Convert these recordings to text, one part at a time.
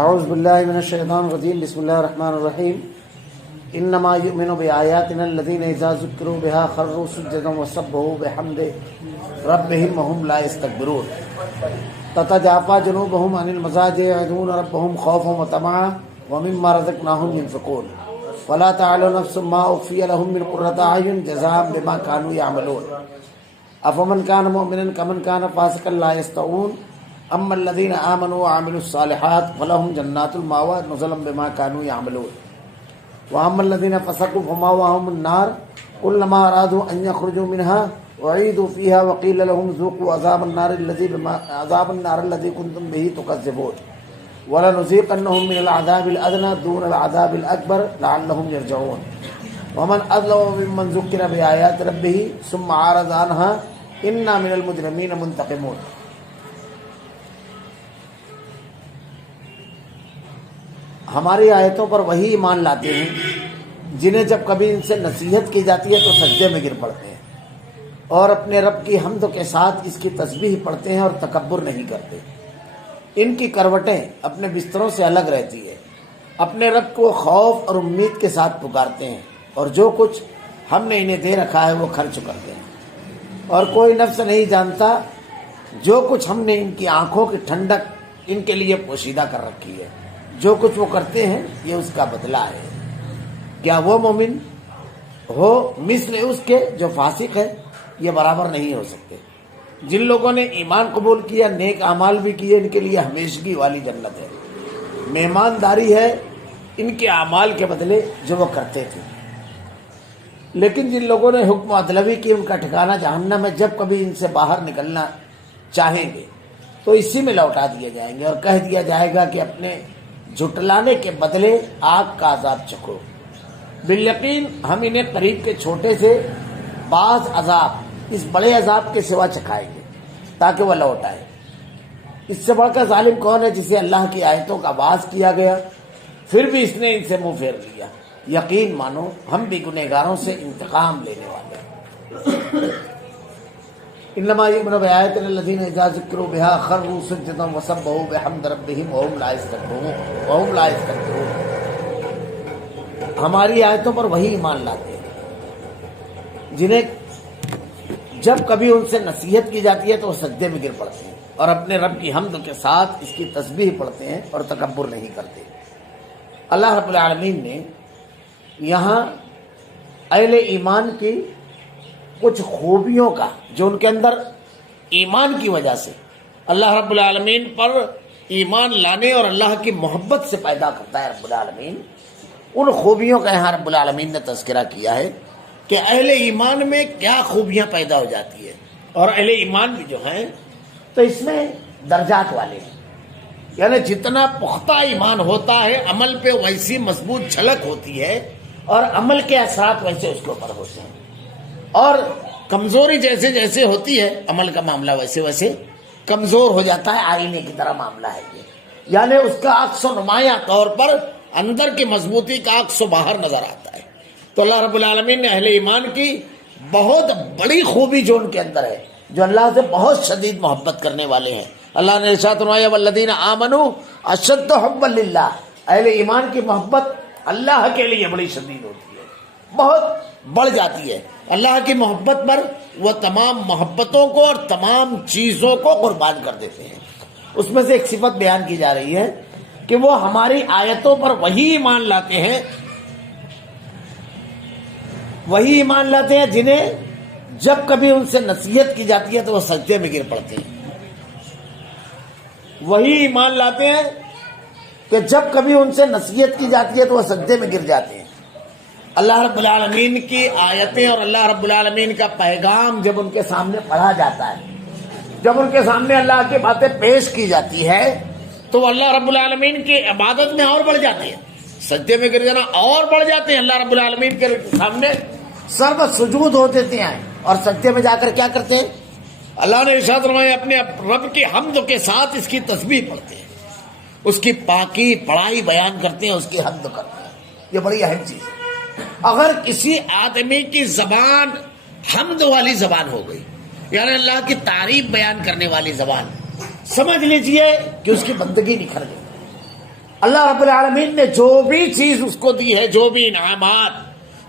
اعوذ باللہ من الشیطان الرجیم بسم اللہ الرحمن الرحیم انما یؤمن بآیاتنا الذین اذا ذکروا بها خروا سجدا وسبحوا بحمد ربهم وهم لا یستکبرون تتجافى جنوبهم عن المضاجع يدعون ربهم خوفا وطمعا ومما رزقناهم ينفقون ولا تعلم نفس ما اخفي لهم من قرة اعين جزاء بما كانوا يعملون افمن كان مؤمنا كمن كان فاسقا لا يستوون اما الذين امنوا وعملوا الصالحات فلهم جنات المأوى نزلا بما كانوا يعملون واما الذين فسقوا فمأواهم النار كلما ارادوا ان يخرجوا منها اعيدوا فيها وقيل لهم ذوقوا عذاب النار الذي كنتم به تكذبون ولنذيقنهم من العذاب الادنى دون العذاب الاكبر لعلهم يرجعون ومن اظلم ممن ذكر بآيات ربه ثم اعرض عنها انا من المجرمين منتقمون. ہماری آیتوں پر وہی ایمان لاتے ہیں جنہیں جب کبھی ان سے نصیحت کی جاتی ہے تو سجدے میں گر پڑتے ہیں اور اپنے رب کی حمد کے ساتھ اس کی تسبیح پڑھتے ہیں اور تکبر نہیں کرتے. ان کی کروٹیں اپنے بستروں سے الگ رہتی ہے، اپنے رب کو خوف اور امید کے ساتھ پکارتے ہیں اور جو کچھ ہم نے انہیں دے رکھا ہے وہ خرچ کرتے ہیں. اور کوئی نفس نہیں جانتا جو کچھ ہم نے ان کی آنکھوں کی ٹھنڈک ان کے لیے پوشیدہ کر رکھی ہے. جو کچھ وہ کرتے ہیں یہ اس کا بدلہ ہے. کیا وہ مومن ہو مثل اس کے جو فاسق ہے؟ یہ برابر نہیں ہو سکتے. جن لوگوں نے ایمان قبول کیا، نیک اعمال بھی کیے، ان کے لیے ہمیشگی والی جنت ہے. مہمانداری ہے ان کے اعمال کے بدلے جو وہ کرتے تھے. لیکن جن لوگوں نے حکم عدلوی کی، ان کا ٹھکانہ جہنم ہے. جب کبھی ان سے باہر نکلنا چاہیں گے تو اسی میں لوٹا دیے جائیں گے اور کہہ دیا جائے گا کہ اپنے جھٹلانے کے بدلے آگ کا عذاب چکھو. بالیقین ہم انہیں قریب کے چھوٹے سے بعض عذاب اس بڑے عذاب کے سوا چکھائیں گے تاکہ وہ لوٹ آئے. اس سے بڑھ کر ظالم کون ہے جسے اللہ کی آیتوں کا واعظ کیا گیا پھر بھی اس نے ان سے منہ پھیر لیا. یقین مانو ہم بھی گنہگاروں سے انتقام لینے والے ہیں. انما یؤمن بآیاتنا الذین اذا ذکروا بها خروا سجدا وسبحوا بحمد ربهم وهم لا یستکبرون. ہماری آیتوں پر وہی ایمان لاتے ہیں جنہیں جب کبھی ان سے نصیحت کی جاتی ہے تو وہ سجدے میں گر پڑتے ہیں اور اپنے رب کی حمد کے ساتھ اس کی تسبیح پڑھتے ہیں اور تکبر نہیں کرتے. اللہ رب العالمین نے یہاں اہل ایمان کی کچھ خوبیوں کا جو ان کے اندر ایمان کی وجہ سے اللہ رب العالمین پر ایمان لانے اور اللہ کی محبت سے پیدا کرتا ہے رب العالمین، ان خوبیوں کا یہاں رب العالمین نے تذکرہ کیا ہے کہ اہل ایمان میں کیا خوبیاں پیدا ہو جاتی ہے. اور اہل ایمان بھی جو ہیں تو اس میں درجات والے ہیں، یعنی جتنا پختہ ایمان ہوتا ہے عمل پہ ویسی مضبوط جھلک ہوتی ہے اور عمل کے اثرات ویسے اس کے اوپر ہوتے ہیں. اور کمزوری جیسے جیسے ہوتی ہے عمل کا معاملہ ویسے ویسے کمزور ہو جاتا ہے. آئینے کی طرح معاملہ ہے یہ، یعنی اس کا عکس و نمایاں طور پر اندر کی مضبوطی کا عکس و باہر نظر آتا ہے. تو اللہ رب العالمین نے اہل ایمان کی بہت بڑی خوبی جو ان کے اندر ہے، جو اللہ سے بہت شدید محبت کرنے والے ہیں. اللہ نے ارشاد فرمایا والذین آمنوا اشد حبا للہ. اہل ایمان کی محبت اللہ کے لیے بڑی شدید ہوتی ہے، بہت بڑھ جاتی ہے. اللہ کی محبت پر وہ تمام محبتوں کو اور تمام چیزوں کو قربان کر دیتے ہیں. اس میں سے ایک صفت بیان کی جا رہی ہے کہ وہ ہماری آیتوں پر وہی ایمان لاتے ہیں، وہی ایمان لاتے ہیں جنہیں جب کبھی ان سے نصیحت کی جاتی ہے تو وہ سجدے میں گر پڑتے ہیں. وہی ایمان لاتے ہیں کہ جب کبھی ان سے نصیحت کی جاتی ہے تو وہ سجدے میں گر جاتے ہیں. اللہ رب العالمین کی آیتیں اور اللہ رب العالمین کا پیغام جب ان کے سامنے پڑھا جاتا ہے، جب ان کے سامنے اللہ کی باتیں پیش کی جاتی ہے تو وہ اللہ رب العالمین کی عبادت میں اور بڑھ جاتے ہیں، سجدے میں گر جانا اور بڑھ جاتے ہیں. اللہ رب العالمین کے سامنے سر سجود ہو دیتے ہیں اور سجدے میں جا کر کیا کرتے ہیں؟ اللہ نے ارشاد فرمایا اپنے رب کی حمد کے ساتھ اس کی تسبیح پڑھتے ہیں، اس کی پاکی بڑائی بیان کرتے ہیں، اس کی حمد کرتے ہیں. یہ بڑی اہم چیز ہے. اگر کسی آدمی کی زبان حمد والی زبان ہو گئی، یعنی اللہ کی تعریف بیان کرنے والی زبان، سمجھ لیجئے کہ اس کی بندگی نکھر گئی۔ اللہ رب العالمین نے جو بھی چیز اس کو دی ہے، جو بھی انعامات،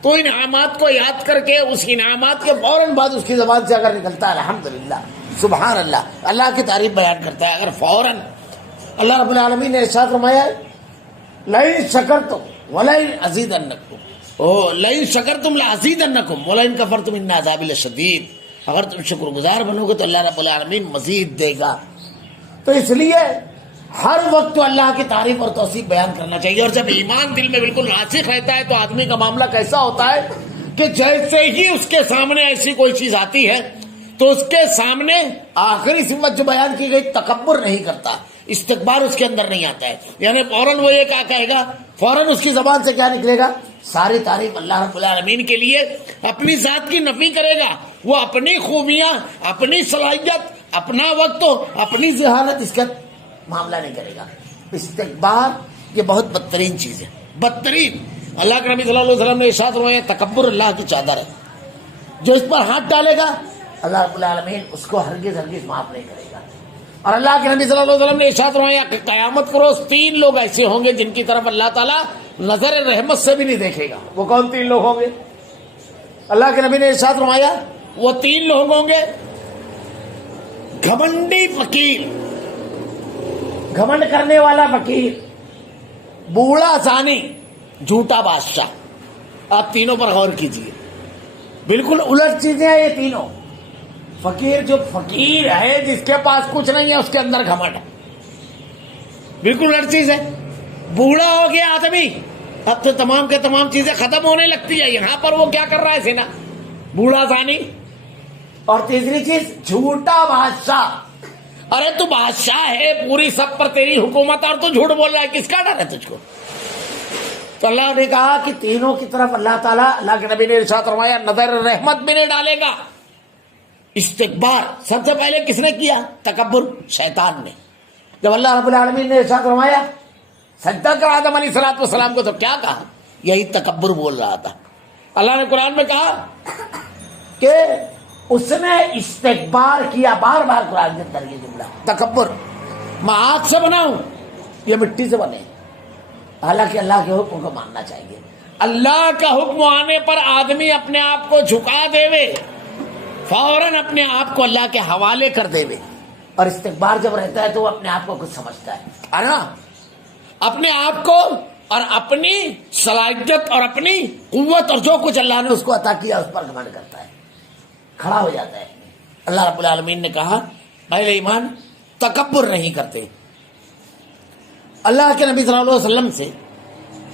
تو انعامات کو یاد کر کے اس انعامات کے فوراً بعد اس کی زبان سے اگر نکلتا ہے الحمدللہ سبحان اللہ، اللہ کی تعریف بیان کرتا ہے، اگر فوراً اللہ رب العالمین نے ارشاد فرمایا ہے لئن شکرتم ولئن ازیدنکم، لئن شکرتم لازیدنکم ولئن کفرتم ان عذابی لشدید، اگر تم شکر گزار بنو گے تو اللہ رب العالمین مزید دے گا۔ تو اس لیے ہر وقت تو اللہ کی تعریف اور توصیف بیان کرنا چاہیے، اور جب ایمان دل میں بالکل راسخ رہتا ہے تو آدمی کا معاملہ کیسا ہوتا ہے کہ جیسے ہی اس کے سامنے ایسی کوئی چیز آتی ہے تو اس کے سامنے آخری صفت جو بیان کی گئی تکبر نہیں کرتا، استکبار اس کے اندر نہیں آتا ہے، یعنی فوراً وہ یہ کیا کہے گا، فوراً اس کی زبان سے کیا نکلے گا، ساری تعریف اللہ رب العالمین کے لیے، اپنی ذات کی نفی کرے گا، وہ اپنی خوبیاں، اپنی صلاحیت، اپنا وقت، اپنی ذہانت اس کا معاملہ نہیں کرے گا۔ استکبار یہ بہت بدترین چیز ہے، بدترین۔ اللہ کے نبی صلی اللہ علیہ وسلم نے ارشاد فرمایا تکبر اللہ کی چادر ہے، جو اس پر ہاتھ ڈالے گا اللہ رب العالمین اس کو ہرگز ہرگز معاف نہیں کرے گا۔ اور اللہ کے نبی صلی اللہ علیہ وسلم نے ارشاد فرمایا کہ قیامت کو روز 3 لوگ ایسے ہوں گے جن کی طرف اللہ تعالیٰ نظر رحمت سے بھی نہیں دیکھے گا۔ وہ کون 3 لوگ ہوں گے؟ اللہ کے نبی نے ارشاد فرمایا وہ 3 لوگ ہوں گے، گھمنڈی فقیر، گھمنڈ کرنے والا فقیر، بوڑھا زانی، جھوٹا بادشاہ۔ آپ تینوں پر غور کیجئے، بالکل الٹ چیزیں ہیں یہ تینوں۔ فقیر جو فقیر ہے، جس کے پاس کچھ نہیں ہے، اس کے اندر گھمنڈ ہے، بالکل الٹ چیز ہے۔ بوڑھا ہو گیا آدمی، اب تو تمام کے تمام چیزیں ختم ہونے لگتی ہے، یہاں پر وہ کیا کر رہا ہے سینا، بوڑھا زانی۔ اور تیسری چیز جھوٹا بادشاہ، ارے تو بادشاہ ہے، پوری سب پر تیری حکومت اور تو جھوٹ بول رہا ہے، کس کا ڈر ہے تجھ کو؟ تو اللہ نے کہا کہ تینوں کی طرف اللہ تعالیٰ، اللہ کے نبی نے ارشاد فرمایا نظر رحمت بھی نہیں ڈالے گا۔ استکبار سب سے پہلے کس نے کیا؟ تکبر، شیطان نے۔ جب اللہ رب العالمین نے ارشاد فرمایا سجدہ کر آدم علیہ السلام کو، تو کیا کہا؟ یہی تکبر بول رہا تھا۔ اللہ نے قرآن میں کہا کہ اس نے استکبار کیا، بار بار قرآن کے اندر یہ جملہ، تکبر۔ میں آگ سے بنا ہوں، یہ مٹی سے بنے۔ حالانکہ اللہ کے حکم کو ماننا چاہیے۔ اللہ کا حکم آنے پر آدمی اپنے آپ کو جھکا دے وے، فوراً اپنے آپ کو اللہ کے حوالے کر دے وے۔ اور استکبار جب رہتا ہے تو وہ اپنے آپ کو کچھ سمجھتا ہے نا، اپنے آپ کو اور اپنی صلاحیت اور اپنی قوت اور جو کچھ اللہ نے اس کو عطا کیا اس پر گھمنڈ کرتا ہے، کھڑا ہو جاتا ہے۔ اللہ رب العالمین نے کہا اہل ایمان تکبر نہیں کرتے۔ اللہ کے نبی صلی اللہ علیہ وسلم سے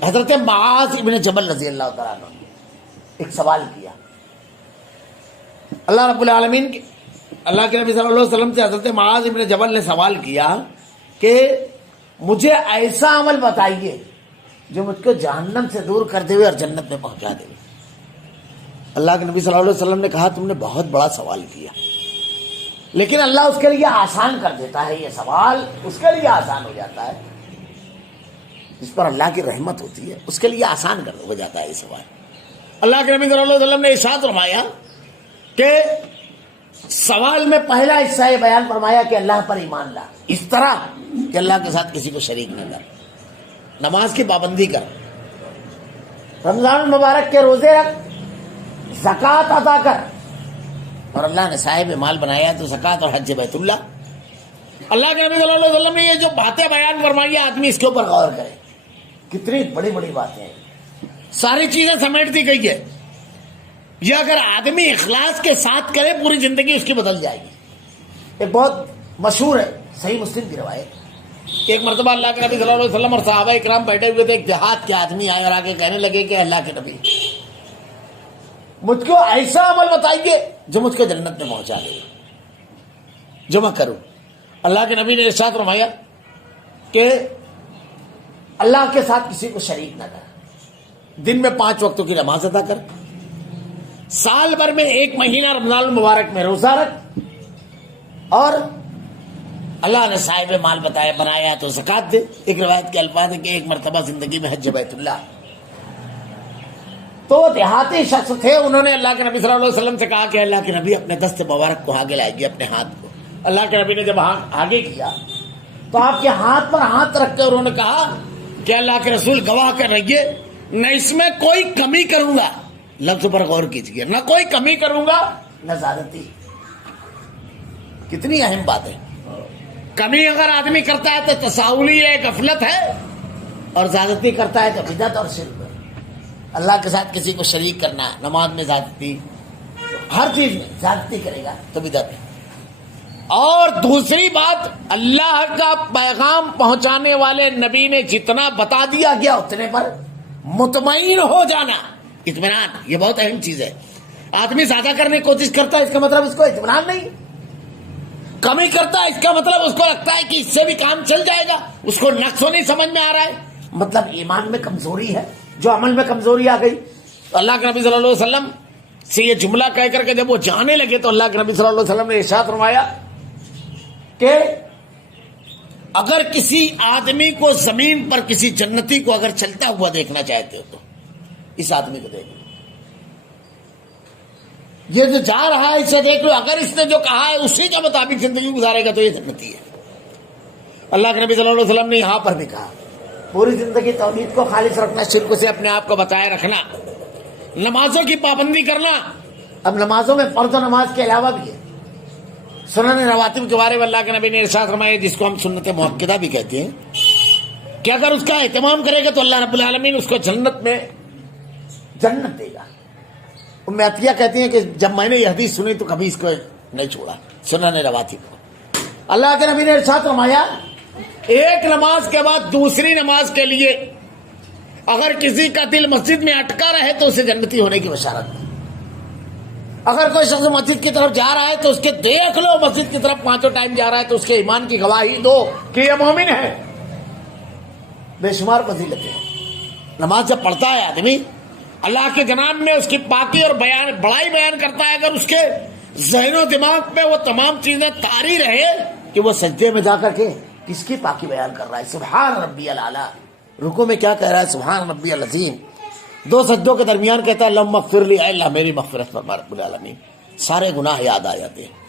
حضرت معاذ ابن جبل رضی اللہ تعالیٰ عنہ نے ایک سوال کیا۔ اللہ رب العالمین اللہ کے نبی صلی اللہ علیہ وسلم سے حضرت معاذ ابن جبل نے سوال کیا کہ مجھے ایسا عمل بتائیے جو مجھ کو جہنم سے دور کر دے اور جنت میں پہنچا دے۔ اللہ کے نبی صلی اللہ علیہ وسلم نے کہا تم نے بہت بڑا سوال کیا، لیکن اللہ اس کے لیے آسان کر دیتا ہے، یہ سوال اس کے لیے آسان ہو جاتا ہے، جس پر اللہ کی رحمت ہوتی ہے اس کے لیے آسان ہو جاتا ہے یہ سوال۔ اللہ کے نبی صلی اللہ علیہ وسلم نے ارشاد فرمایا کہ سوال میں پہلا حصہ یہ بیان فرمایا کہ اللہ پر ایمان لا، اس طرح کہ اللہ کے ساتھ کسی کو شریک نہ کر، نماز کی پابندی کر، رمضان المبارک کے روزے رکھ، زکوٰۃ ادا کر، اور اللہ نے صاحب مال بنایا تو زکوٰۃ اور حج بیت اللہ۔ اللہ کے نبی صلی اللہ علیہ وسلم نے یہ جو باتیں بیان فرمائی آدمی اس کے اوپر غور کرے، کتنی بڑی بڑی باتیں ہیں، ساری چیزیں سمیٹ دی گئی ہے۔ یہ اگر آدمی اخلاص کے ساتھ کرے پوری زندگی اس کی بدل جائے گی۔ ایک بہت مشہور ہے صحیح مسلم کی روایت، ایک مرتبہ اللہ کے نبی صلی اللہ علیہ وسلم اور صحابہ اکرام بیٹھے ہوئے تھے، ایک دیہات کے آدمی آئے اور آگے کہنے لگے کہ اللہ کے نبی مجھ کو ایسا عمل بتائیے جو مجھ کو جنت میں پہنچا دے، جو میں کروں۔ اللہ کے نبی نے ارشاد فرمایا کہ اللہ کے ساتھ کسی کو شریک نہ کر، دن میں 5 وقتوں کی نماز ادا کر، سال بھر میں 1 مہینہ رمضان المبارک میں روزہ رکھ، اور اللہ نے صاحب مال بنایا تو زکوٰۃ دے۔ ایک روایت کے الفاظ ہے کہ ایک مرتبہ زندگی میں حج بیت اللہ۔ تو دیہاتی شخص تھے، انہوں نے اللہ کے نبی صلی اللہ علیہ وسلم سے کہا کہ اللہ کے نبی اپنے دست مبارک کو آگے لائے گی، اپنے ہاتھ کو، اللہ کے نبی نے جب آگے کیا تو آپ کے ہاتھ پر ہاتھ رکھ کے انہوں نے کہا کہ اللہ کے رسول گواہ کر رہیے نہ اس میں کوئی کمی کروں گا، لفظ پر غور کیجیے، نہ کوئی کمی کروں گا نہ زیادتی۔ کتنی اہم بات ہے۔ کمی اگر آدمی کرتا ہے تو تساہلی ہے، غفلت ہے، اور زیادتی کرتا ہے تو بدعت اور شرک ہے۔ اللہ کے ساتھ کسی کو شریک کرنا، نماز میں زیادتی، ہر چیز میں زیادتی کرے گا تو بدعت ہے۔ اور دوسری بات، اللہ کا پیغام پہنچانے والے نبی نے جتنا بتا دیا گیا اتنے پر مطمئن ہو جانا، اطمینان، یہ بہت اہم چیز ہے۔ آدمی زیادہ کرنے کی کوشش کرتا ہے، اس کا مطلب اس کو اطمینان نہیں۔ کمی کرتا ہے، اس کا مطلب اس کو لگتا ہے کہ اس سے بھی کام چل جائے گا، اس کو نقص نہیں سمجھ میں آ رہا ہے، مطلب ایمان میں کمزوری ہے، جو عمل میں کمزوری آ گئی۔ اللہ کے نبی صلی اللہ علیہ وسلم سے یہ جملہ کہہ کر کے جب وہ جانے لگے تو اللہ کے نبی صلی اللہ علیہ وسلم نے ارشاد فرمایا کہ اگر کسی آدمی کو زمین پر کسی جنتی کو اگر چلتا ہوا دیکھنا چاہتے ہو تو اس آدمی کو دیکھ لو، یہ جو جا رہا ہے اسے دیکھ لو، اگر اس نے جو کہا ہے اسی کے مطابق زندگی گزارے گا تو یہ جنتی ہے۔ اللہ کے نبی صلی اللہ علیہ وسلم نے یہاں پر بھی کہا پوری زندگی توحید کو خالص رکھنا، شرک سے اپنے آپ کو بچائے رکھنا، نمازوں کی پابندی کرنا۔ اب نمازوں میں فرض و نماز کے علاوہ بھی ہے، سنن رواتب کے بارے میں اللہ کے نبی نے ارشاد فرمایا، جس کو ہم سنت مؤکدہ بھی کہتے ہیں، کہ اگر اس کا اہتمام کرے گا تو اللہ رب العالمین اس کو جنت میں جنت دے گا۔ ام عطیہ کہتی ہیں کہ جب میں نے یہ حدیث سنی تو کبھی اس کو نہیں چھوڑا، سنن رواتب کو۔ اللہ کے نبی نے ارشاد فرمایا ایک نماز کے بعد دوسری نماز کے لیے اگر کسی کا دل مسجد میں اٹکا رہے تو اسے جنتی ہونے کی بشارت ہے۔ اگر کوئی شخص مسجد کی طرف جا رہا ہے تو اس کے دیکھ لو مسجد کی طرف پانچوں ٹائم جا رہا ہے تو اس کے ایمان کی گواہی دو کہ یہ مومن ہے۔ بے شمار فضیلتیں ہیں۔ نماز جب پڑھتا ہے آدمی اللہ کے جناب میں اس کی پاکی اور بڑائی بیان کرتا ہے، اگر اس کے ذہن و دماغ پہ وہ تمام چیزیں طاری رہے کہ وہ سجدے میں جا کر کے کس کی پاکی بیان کر رہا ہے، سبحان ربی الاعلیٰ، رکوع میں کیا کہہ رہا ہے، سبحان ربی العظیم، دو سجدوں کے درمیان کہتا ہے اللہم اغفر لی، اے اللہ میری مغفرت فرما رب العالمین، سارے گناہ یاد آ جاتے ہیں۔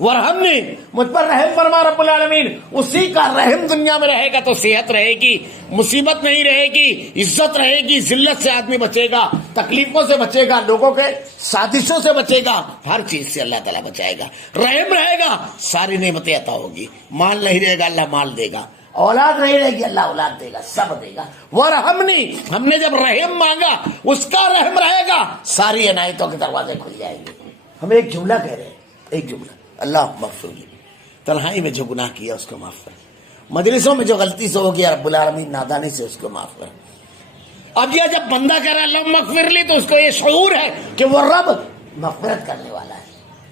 ورحمنی، مجھ پر رحم فرما رب العالمین، اسی کا رحم دنیا میں رہے گا تو صحت رہے گی، مصیبت نہیں رہے گی، عزت رہے گی، ذلت سے آدمی بچے گا، تکلیفوں سے بچے گا، لوگوں کے سازشوں سے بچے گا، ہر چیز سے اللہ تعالیٰ بچائے گا۔ رحم رہے گا ساری نعمتیں عطا ہوگی، مال نہیں رہے گا اللہ مال دے گا، اولاد نہیں رہے گی اللہ اولاد دے گا، سب دے گا۔ ورحمنی، ہم نے جب رحم مانگا اس کا رحم رہے گا، ساری عنایتوں کے دروازے کھل جائیں گے۔ ہم ایک جملہ کہہ رہے ہیں، ایک جملہ، اللہ مغفر لی، تنہائی میں جو گناہ کیا اس کو معاف کر، مجلسوں میں جو غلطی سے ہو گیا رب العالمین نادانی سے اس کو معاف کر۔ اب یہ جب بندہ کہہ رہا ہے اللہ مغفر لی تو اس کو یہ شعور ہے کہ وہ رب مغفرت کرنے والا ہے،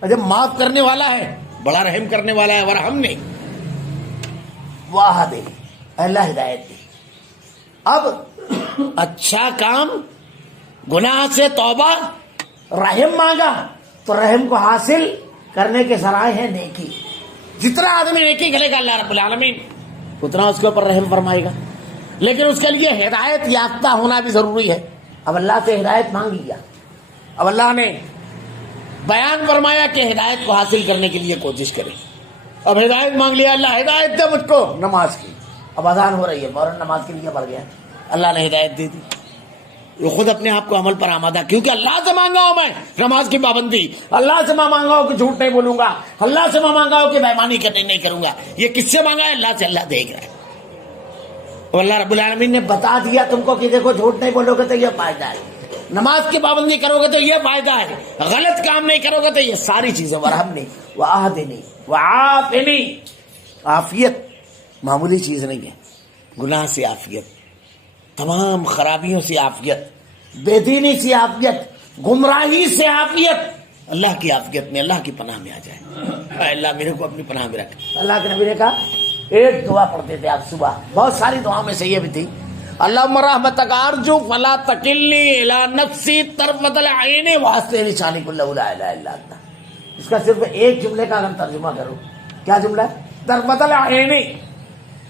اور جب معاف کرنے والا ہے بڑا رحم کرنے والا ہے۔ ورحمنی، واہ دے، اللہ ہدایت دے۔ اب اچھا کام، گناہ سے توبہ، رحم مانگا تو رحم کو حاصل کرنے کے ذرائع ہیں نیکی۔ جتنا آدمی نیکی کرے گا اللہ رب العالمین اتنا اس کے اوپر رحم فرمائے گا، لیکن اس کے لیے ہدایت یافتہ ہونا بھی ضروری ہے۔ اب اللہ سے ہدایت مانگ لیا، اب اللہ نے بیان فرمایا کہ ہدایت کو حاصل کرنے کے لیے کوشش کرے۔ اب ہدایت مانگ لیا، اللہ ہدایت دے مجھ کو نماز کی، اب اذان ہو رہی ہے، فوراً نماز کے لیے بڑھ گیا، اللہ نے ہدایت دے دی۔ وہ خود اپنے آپ کو عمل پر آمادہ، کیونکہ اللہ سے مانگا ہوں میں نماز کی پابندی، اللہ سے میں مانگا ہوں کہ جھوٹ نہیں بولوں گا، اللہ سے میں مانگا ہوں کہ بےایمانی نہیں کروں گا۔ یہ کس سے مانگا ہے؟ اللہ سے، اللہ دیکھ رہا ہے۔ اور اللہ رب العالمین نے بتا دیا تم کو کہ دیکھو جھوٹ نہیں بولو گے تو یہ فائدہ ہے، نماز کی پابندی کرو گے تو یہ فائدہ ہے، غلط کام نہیں کرو گے تو یہ ساری چیزیں۔ ورحمنی وآہدنی وعافنی، عافیت معمولی چیز نہیں ہے، گناہ سے عافیت، تمام خرابیوں سے عافیت، بے دینی سے عافیت، گمراہی سے عافیت، اللہ کی عافیت میں، اللہ کی پناہ میں آ جائے۔ اے اللہ میرے کو اپنی پناہ میں رکھ۔ اللہ کے نبی نے کہا ایک دعا پڑھتے تھے آپ صبح، بہت ساری دعاؤں میں سے یہ بھی تھی، اللہم رحمتک ارجو فلا تکلنی الی نفسی طرفۃ العین واصلح لسانی کلہ لا الہ الا انت۔ اس کا صرف ایک جملے کا اگر ترجمہ کرو، کیا جملہ ہے؟ طرفۃ العین،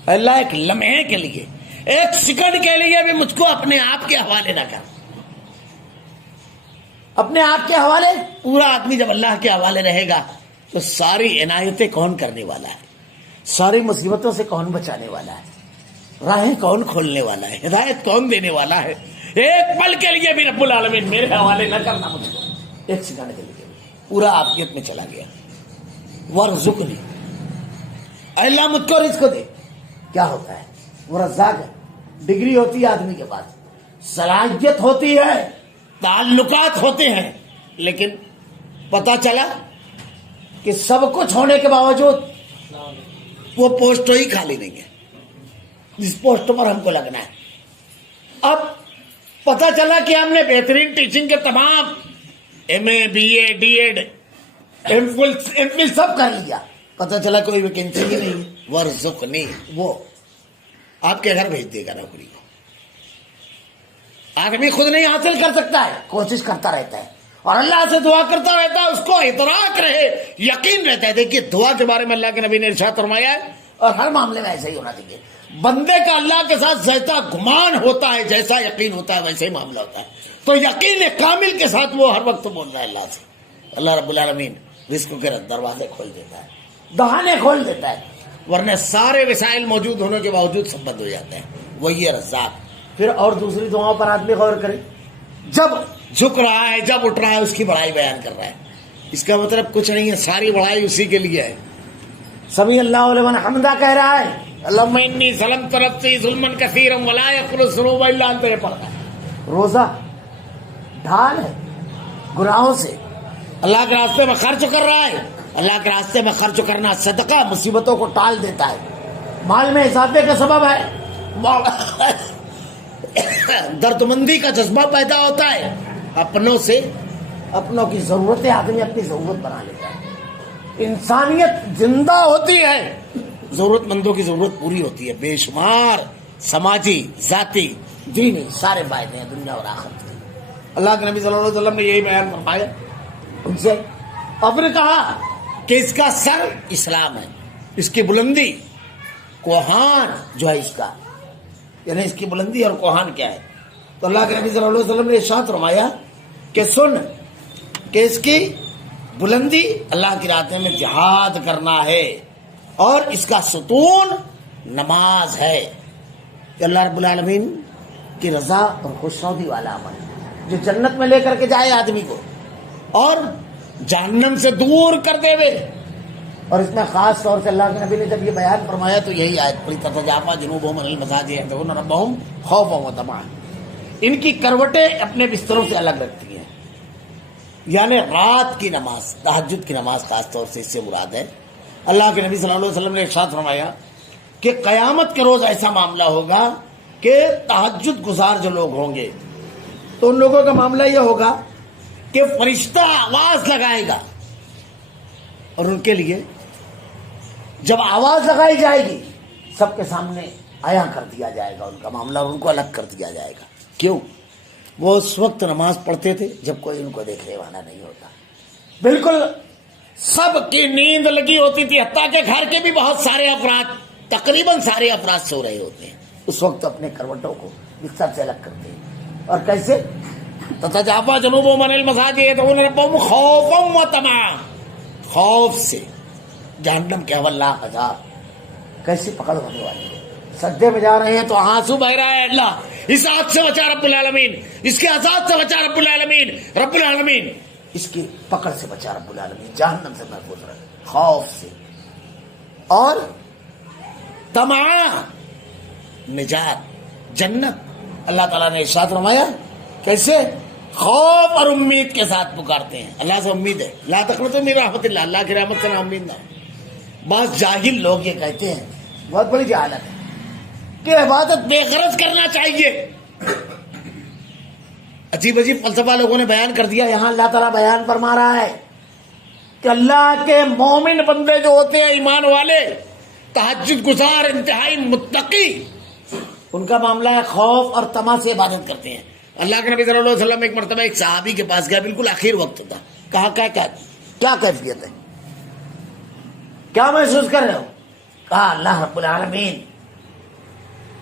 اللہ ایک لمحے کے لیے، ایک سیکنڈ کے لیے بھی مجھ کو اپنے آپ کے حوالے نہ کر۔ اپنے آپ کے حوالے، پورا آدمی جب اللہ کے حوالے رہے گا تو ساری عنایتیں کون کرنے والا ہے؟ ساری مصیبتوں سے کون بچانے والا ہے؟ راہیں کون کھولنے والا ہے؟ ہدایت کون دینے والا ہے؟ ایک پل کے لیے بھی رب العالمین میرے حوالے نہ کرنا مجھ کو، ایک سیکنڈ کے لیے پورا عافیت میں چلا گیا. ورزقنی، اے اللہ مجھ کو رزق دے. کیا ہوتا ہے؟ وہ رزاق ہے. ڈگری ہوتی ہے آدمی کے پاس، صلاحیت ہوتی ہے، تعلقات ہوتے ہیں، لیکن پتا چلا کہ سب کچھ ہونے کے باوجود وہ پوسٹ ہی خالی نہیں ہے جس پوسٹ پر ہم کو لگنا ہے. اب پتا چلا کہ ہم نے بہترین ٹیچنگ کے تمام M A B A D Ed M Phil سب کر لیا، پتا چلا کوئی ویکینسی ہی نہیں. ورزقنی، وہ آپ کے گھر بھیج دے گا نوکری کو. آدمی خود نہیں حاصل کر سکتا ہے، کوشش کرتا رہتا ہے اور اللہ سے دعا کرتا رہتا ہے، اس کو ادراک رہے، یقین رہتا ہے. دیکھیے دعا کے بارے میں اللہ کے نبی نے ارشاد فرمایا ہے، اور ہر معاملے میں ایسا ہی ہونا چاہیے. بندے کا اللہ کے ساتھ جیسا گمان ہوتا ہے، جیسا یقین ہوتا ہے، ویسے ہی معاملہ ہوتا ہے. تو یقین کامل کے ساتھ وہ ہر وقت بول رہا ہے اللہ سے. اللہ رب العالمین رزق کے دروازے کھول دیتا ہے، دہانے کھول دیتا ہے، ورنہ سارے وسائل موجود ہونے کے باوجود سب بند ہو جاتے ہیں. وہی ہے رزاق. پھر اور دوسری دعاؤں پر آدمی غور کرے، جب جھک رہا ہے، جب اٹھ رہا ہے، اس کی بڑائی بیان کر رہا ہے. اس کا مطلب کچھ نہیں ہے، ساری بڑائی اسی کے لیے ہے. سمی اللہ لمن حمدہ کہہ رہا ہے، اللہم انی ظلمت نفسی ظلما کثیرا ولا یغفر الذنوب الا انت پڑھتا ہے. روزہ ڈھال ہے گناہوں سے، اللہ کے راستے میں خرچ کر رہا ہے. اللہ کے راستے میں خرچ کرنا صدقہ مصیبتوں کو ٹال دیتا ہے، مال میں اضافے کا سبب ہے، دردمندی کا جذبہ پیدا ہوتا ہے. اپنوں سے اپنوں کی ضرورتیں آدمی اپنی ضرورت بنا لیتا ہے. انسانیت زندہ ہوتی ہے، ضرورت مندوں کی ضرورت پوری ہوتی ہے. بے شمار سماجی، ذاتی، دینی سارے فائدے ہیں دنیا اور آخرت کے. اللہ کے نبی صلی اللہ علیہ وسلم نے یہی بیان فرمایا ان سے. اب نے کہا کہ اس کا سر اسلام ہے، اس کی بلندی کوہان جو ہے اس کا، یعنی اس کی بلندی اور کوہان کیا ہے. تو اللہ کے نبی صلی اللہ علیہ وسلم نے ارشاد فرمایا کہ سن کہ اس کی بلندی اللہ کی راہ میں جہاد کرنا ہے، اور اس کا ستون نماز ہے. کہ اللہ رب العالمین کی رضا اور خوشنودی والا عمل جو جنت میں لے کر کے جائے آدمی کو اور جہنم سے دور کر دے وے. اور اس میں خاص طور سے اللہ کے نبی نے جب یہ بیان فرمایا تو یہی آیت پڑھی، تتجافی جنوبہم عن المضاجع یدعون ربہم خوفا وطمعا. ان کی کروٹیں اپنے بستروں سے الگ رکھتی ہیں، یعنی رات کی نماز، تہجد کی نماز خاص طور سے اس سے مراد ہے. اللہ کے نبی صلی اللہ علیہ وسلم نے ارشاد فرمایا کہ قیامت کے روز ایسا معاملہ ہوگا کہ تہجد گزار جو لوگ ہوں گے تو ان لوگوں کا معاملہ یہ ہوگا کہ فرشتہ آواز لگائے گا، اور ان کے لیے جب آواز لگائی جائے گی سب کے سامنے آیا کر دیا جائے گا ان کا معاملہ، اور ان کو الگ کر دیا جائے گا. کیوں؟ وہ اس وقت نماز پڑھتے تھے جب کوئی ان کو دیکھنے والا نہیں ہوتا، بالکل سب کی نیند لگی ہوتی تھی، حتیٰ کہ گھر کے بھی بہت سارے افراد، تقریباً سارے افراد سو رہے ہوتے ہیں. اس وقت اپنے کروٹوں کو بستر سے الگ کرتے ہیں. اور کیسے؟ تتجافی جنوبہم عن المضاجع یدعون ربہم خوفا وطمعا، خوف سے، جہنم کے ہولناک عذاب کیسی پکڑ ہونے والی ہے. سجدے میں جا رہے ہیں تو آنسو بہ رہا ہے، اللہ اس آگ سے بچا رب العالمین، اس کے عذاب سے بچا رب العالمین، رب العالمین اس کی پکڑ سے بچا رب العالمین، جہنم سے محفوظ رہے، خوف سے. اور طمع، نجات، جنت. اللہ تعالیٰ نے ارشاد فرمایا کیسے؟ خوف اور امید کے ساتھ پکارتے ہیں، اللہ سے امید ہے. لا تقنطوا من رحمت اللہ، اللہ کی رحمت سے نا امید نہ. بعض جاہل لوگ یہ کہتے ہیں، بہت بڑی جہالت ہے، کہ عبادت بے غرض کرنا چاہیے. عجیب عجیب فلسفہ لوگوں نے بیان کر دیا. یہاں اللہ تعالیٰ بیان فرما رہا ہے کہ اللہ کے مومن بندے جو ہوتے ہیں، ایمان والے، تہجد گزار، انتہائی متقی، ان کا معاملہ ہے خوف اور طمع سے عبادت کرتے ہیں. اللہ کے نبی صلی اللہ علیہ وسلم ایک مرتبہ ایک صحابی کے پاس گیا، بالکل آخر وقت تھا. کہا کیا کیفیت ہے، کیا محسوس کر رہے ہو؟ کہا اللہ رب العالمین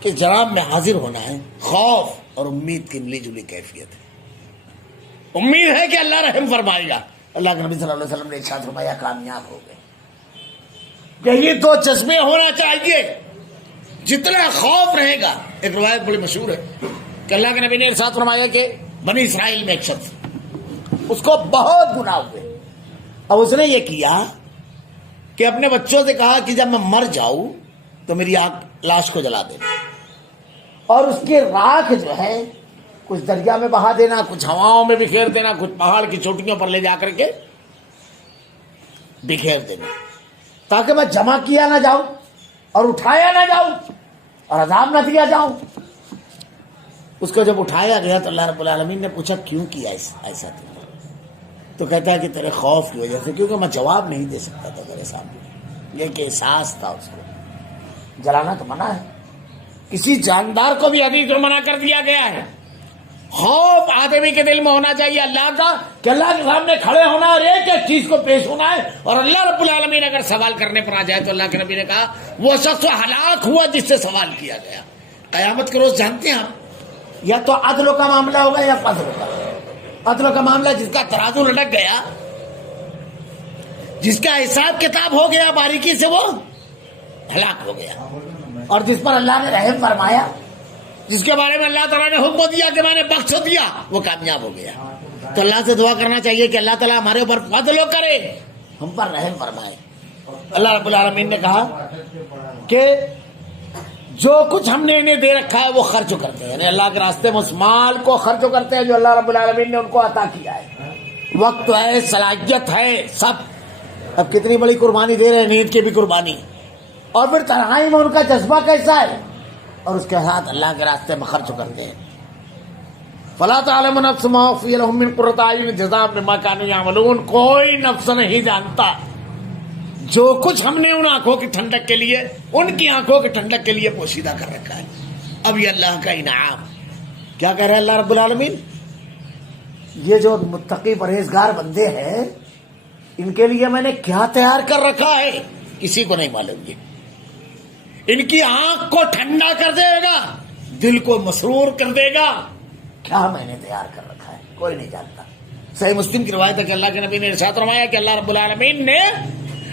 کہ جناب میں حاضر ہونا ہے، خوف اور امید کی ملی جلی کیفیت ہے. امید ہے کہ اللہ رحم فرمائے گا، اللہ کے نبی صلی اللہ علیہ وسلم نے ارشاد فرمایا کامیاب ہو گئے. یہی دو جذبے ہونا چاہیے. جتنا خوف رہے گا، ایک روایت بڑی مشہور ہے کہ اللہ کے نبی نے ارشاد فرمایا کہ بنی اسرائیل میں ایک شخص، اس کو بہت گناہ ہوئے، اور اس نے یہ کیا کہ اپنے بچوں سے کہا کہ جب میں مر جاؤں تو میری لاش کو جلا دینا، اور اس کی راکھ جو ہے کچھ دریا میں بہا دینا، کچھ ہواؤں میں بکھیر دینا، کچھ پہاڑ کی چوٹیوں پر لے جا کر کے بکھیر دینا، تاکہ میں جمع کیا نہ جاؤں اور اٹھایا نہ جاؤں اور عذاب نہ دیا جاؤں. اس کو جب اٹھایا گیا تو اللہ رب العالمین نے پوچھا کیوں کیا ایسا تم نے؟ تو کہتا ہے کہ تیرے خوف کی وجہ سے، کیونکہ میں جواب نہیں دے سکتا تھا تیرے سامنے. یہ کہ احساس تھا اس کو. جلانا تو منع ہے، کسی جاندار کو بھی حدیث میں منع کر دیا گیا ہے. خوف آدمی کے دل میں ہونا چاہیے اللہ کا، کہ اللہ کے سامنے کھڑے ہونا اور ایک ایک چیز کو پیش ہونا ہے، اور اللہ رب العالمین اگر سوال کرنے پر آ جائے تو اللہ کے نبی نے کہا وہ شخص ہلاک ہوا جس سے سوال کیا گیا. قیامت کے روز جانتے ہیں ہم، یا تو عدل کا معاملہ ہوگا یا فضل کا. عدل کا معاملہ جس کا ترازو لٹک گیا، جس کا حساب کتاب ہو گیا باریکی سے، وہ ہلاک ہو گیا. اور جس پر اللہ نے رحم فرمایا، جس کے بارے میں اللہ تعالیٰ نے حکم دیا کہ میں نے بخش دیا، وہ کامیاب ہو گیا. تو اللہ سے دعا کرنا چاہیے کہ اللہ تعالیٰ ہمارے اوپر فضل کرے، ہم پر رحم فرمائے. اللہ رب العالمین نے کہا کہ جو کچھ ہم نے انہیں دے رکھا ہے وہ خرچ کرتے ہیں، یعنی اللہ کے راستے میں اس مال کو خرچ کرتے ہیں جو اللہ رب العالمین نے ان کو عطا کیا ہے. وقت ہے، صلاحیت ہے، سب. اب کتنی بڑی قربانی دے رہے ہیں، نیند کی بھی قربانی. اور پھر تنہائی میں ان کا جذبہ کیسا ہے، اور اس کے ساتھ اللہ کے راستے میں خرچ کرتے ہیں. فَلَا تَعْلَمُ نَفْسٌ مَا أُخْفِيَ لَهُم مِّن قُرَّةِ أَعْيُنٍ جَزَاءً بِمَا كَانُوا يَعْمَلُونَ. کوئی نفس نہیں جانتا جو کچھ ہم نے ان آنکھوں کی ٹھنڈک کے لیے، ان کی آنکھوں کی ٹھنڈک کے لیے پوشیدہ کر رکھا ہے. اب یہ اللہ کا انعام. کیا کہہ رہے ہیں اللہ رب العالمین؟ یہ جو متقی پرہیزگار بندے ہیں، ان کے لیے میں نے کیا تیار کر رکھا ہے کسی کو نہیں معلوم. یہ ان کی آنکھ کو ٹھنڈا کر دے گا، دل کو مسرور کر دے گا. کیا میں نے تیار کر رکھا ہے کوئی نہیں جانتا. صحیح مسلم کی روایت ہے کہ اللہ کے نبی نے ارشاد فرمایا کہ اللہ رب العالمین نے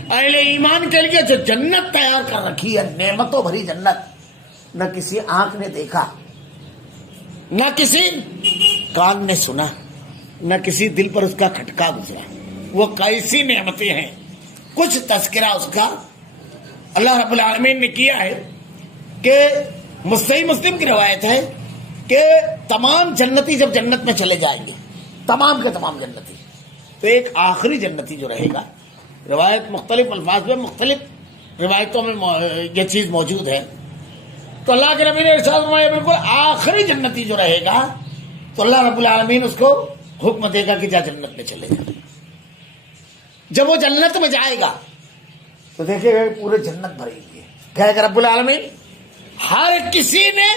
اہل ایمان کے لیے جو جنت تیار کر رکھی ہے، نعمتوں بھری جنت، نہ کسی آنکھ نے دیکھا، نہ کسی کان نے سنا، نہ کسی دل پر اس کا کھٹکا گزرا. وہ کیسی نعمتیں ہیں، کچھ تذکرہ اس کا اللہ رب العالمین نے کیا ہے. کہ صحیح مسلم کی روایت ہے کہ تمام جنتی جب جنت میں چلے جائیں گے، تمام کے تمام جنتی، تو ایک آخری جنتی جو رہے گا، روایت مختلف الفاظ میں، مختلف روایتوں میں یہ چیز موجود ہے. تو اللہ کے نبی نے ارشاد فرمایا بالکل آخری جنتی جو رہے گا، تو اللہ رب العالمین اس کو حکم دے گا کہ جا جنت میں چلے جا. جب وہ جنت میں جائے گا تو دیکھے گا پورے جنت بھری ہوئی ہے. کہے گا رب العالمین ہر کسی نے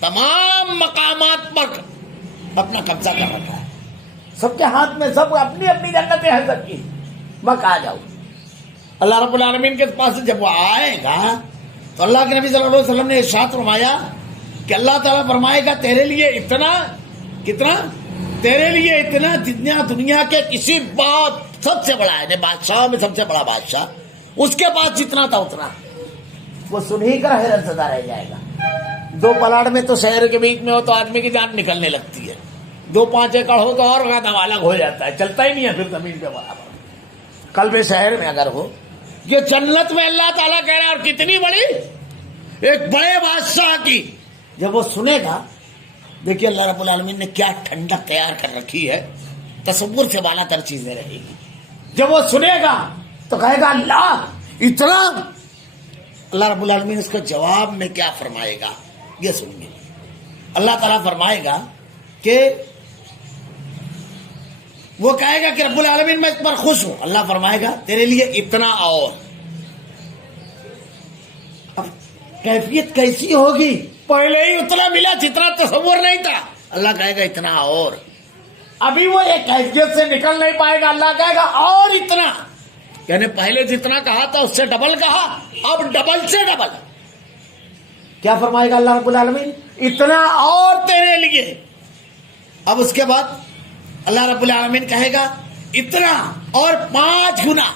تمام مقامات پر اپنا قبضہ کر رکھا ہے، سب کے ہاتھ میں، سب اپنی اپنی جنتیں ہیں سب کی. بس آ جاؤ. اللہ رب العالمین کے پاس جب وہ آئے گا تو اللہ کے نبی صلی اللہ علیہ وسلم نے ارشاد فرمایا کہ اللہ تعالیٰ فرمائے گا تیرے لیے اتنا، کتنا؟ تیرے لیے اتنا جتنا دنیا کے کسی بات سب سے بڑا ہے، بادشاہ میں سب سے بڑا بادشاہ، اس کے پاس جتنا تھا اتنا. وہ سن ہی کر حیرت زدہ رہ جائے گا. 2 پلاڑ میں تو شہر کے بیچ میں ہو تو آدمی کی جان نکلنے لگتی ہے، 2-5 ایکڑ ہو تو اور قدم الگ ہو جاتا ہے، چلتا ہی نہیں ہے پھر زمین پہ برابر. قلب شہر میں اگر ہو، یہ جنت میں اللہ تعالیٰ کہہ رہا ہے، اور کتنی بڑی، ایک بڑے بادشاہ کی. جب وہ سنے گا، دیکھیے اللہ رب العالمین نے کیا ٹھنڈک تیار کر رکھی ہے، تصور سے بالا تر چیزیں رہے گی. جب وہ سنے گا تو کہے گا اللہ اتنا. اللہ رب العالمین اس کا جواب میں کیا فرمائے گا یہ سنیے. اللہ تعالیٰ فرمائے گا کہ وہ کہے گا کہ رب العالمین میں اس پر خوش ہوں. اللہ فرمائے گا تیرے لیے اتنا اور. اب کیفیت کیسی ہوگی؟ پہلے ہی اتنا ملا جتنا تصور نہیں تھا. اللہ کہے گا اتنا اور. ابھی وہ ایک کیفیت سے نکل نہیں پائے گا. اللہ کہے گا اور اتنا، یعنی پہلے جتنا کہا تھا اس سے ڈبل کہا، اب ڈبل سے ڈبل. کیا فرمائے گا اللہ رب العالمین؟ اتنا اور تیرے لیے. اب اس کے بعد اللہ رب العالمین کہے گا اتنا اور 5 گنا.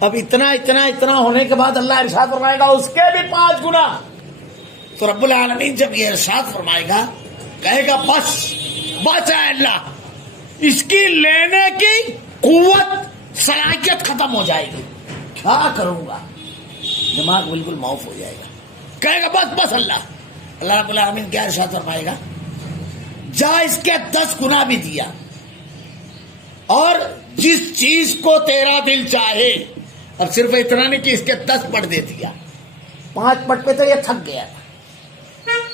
اب اتنا اتنا اتنا ہونے کے بعد اللہ ارشاد فرمائے گا اس کے بھی 5 گنا. تو رب العالمین جب یہ ارشاد فرمائے گا کہے گا بس ہے اللہ, اس کی لینے کی قوت صلاحیت ختم ہو جائے گی, کیا کروں گا, دماغ بالکل معاف ہو جائے گا. کہے گا بس اللہ رب العالمین کیا ارشاد فرمائے گا, جا اس کے 10 گنا بھی دیا, اور جس چیز کو تیرا دل چاہے. اب صرف اتنا نہیں کہ اس کے 10 پٹ دے دیا, 5 پٹ پہ تو یہ تھک گیا تھا,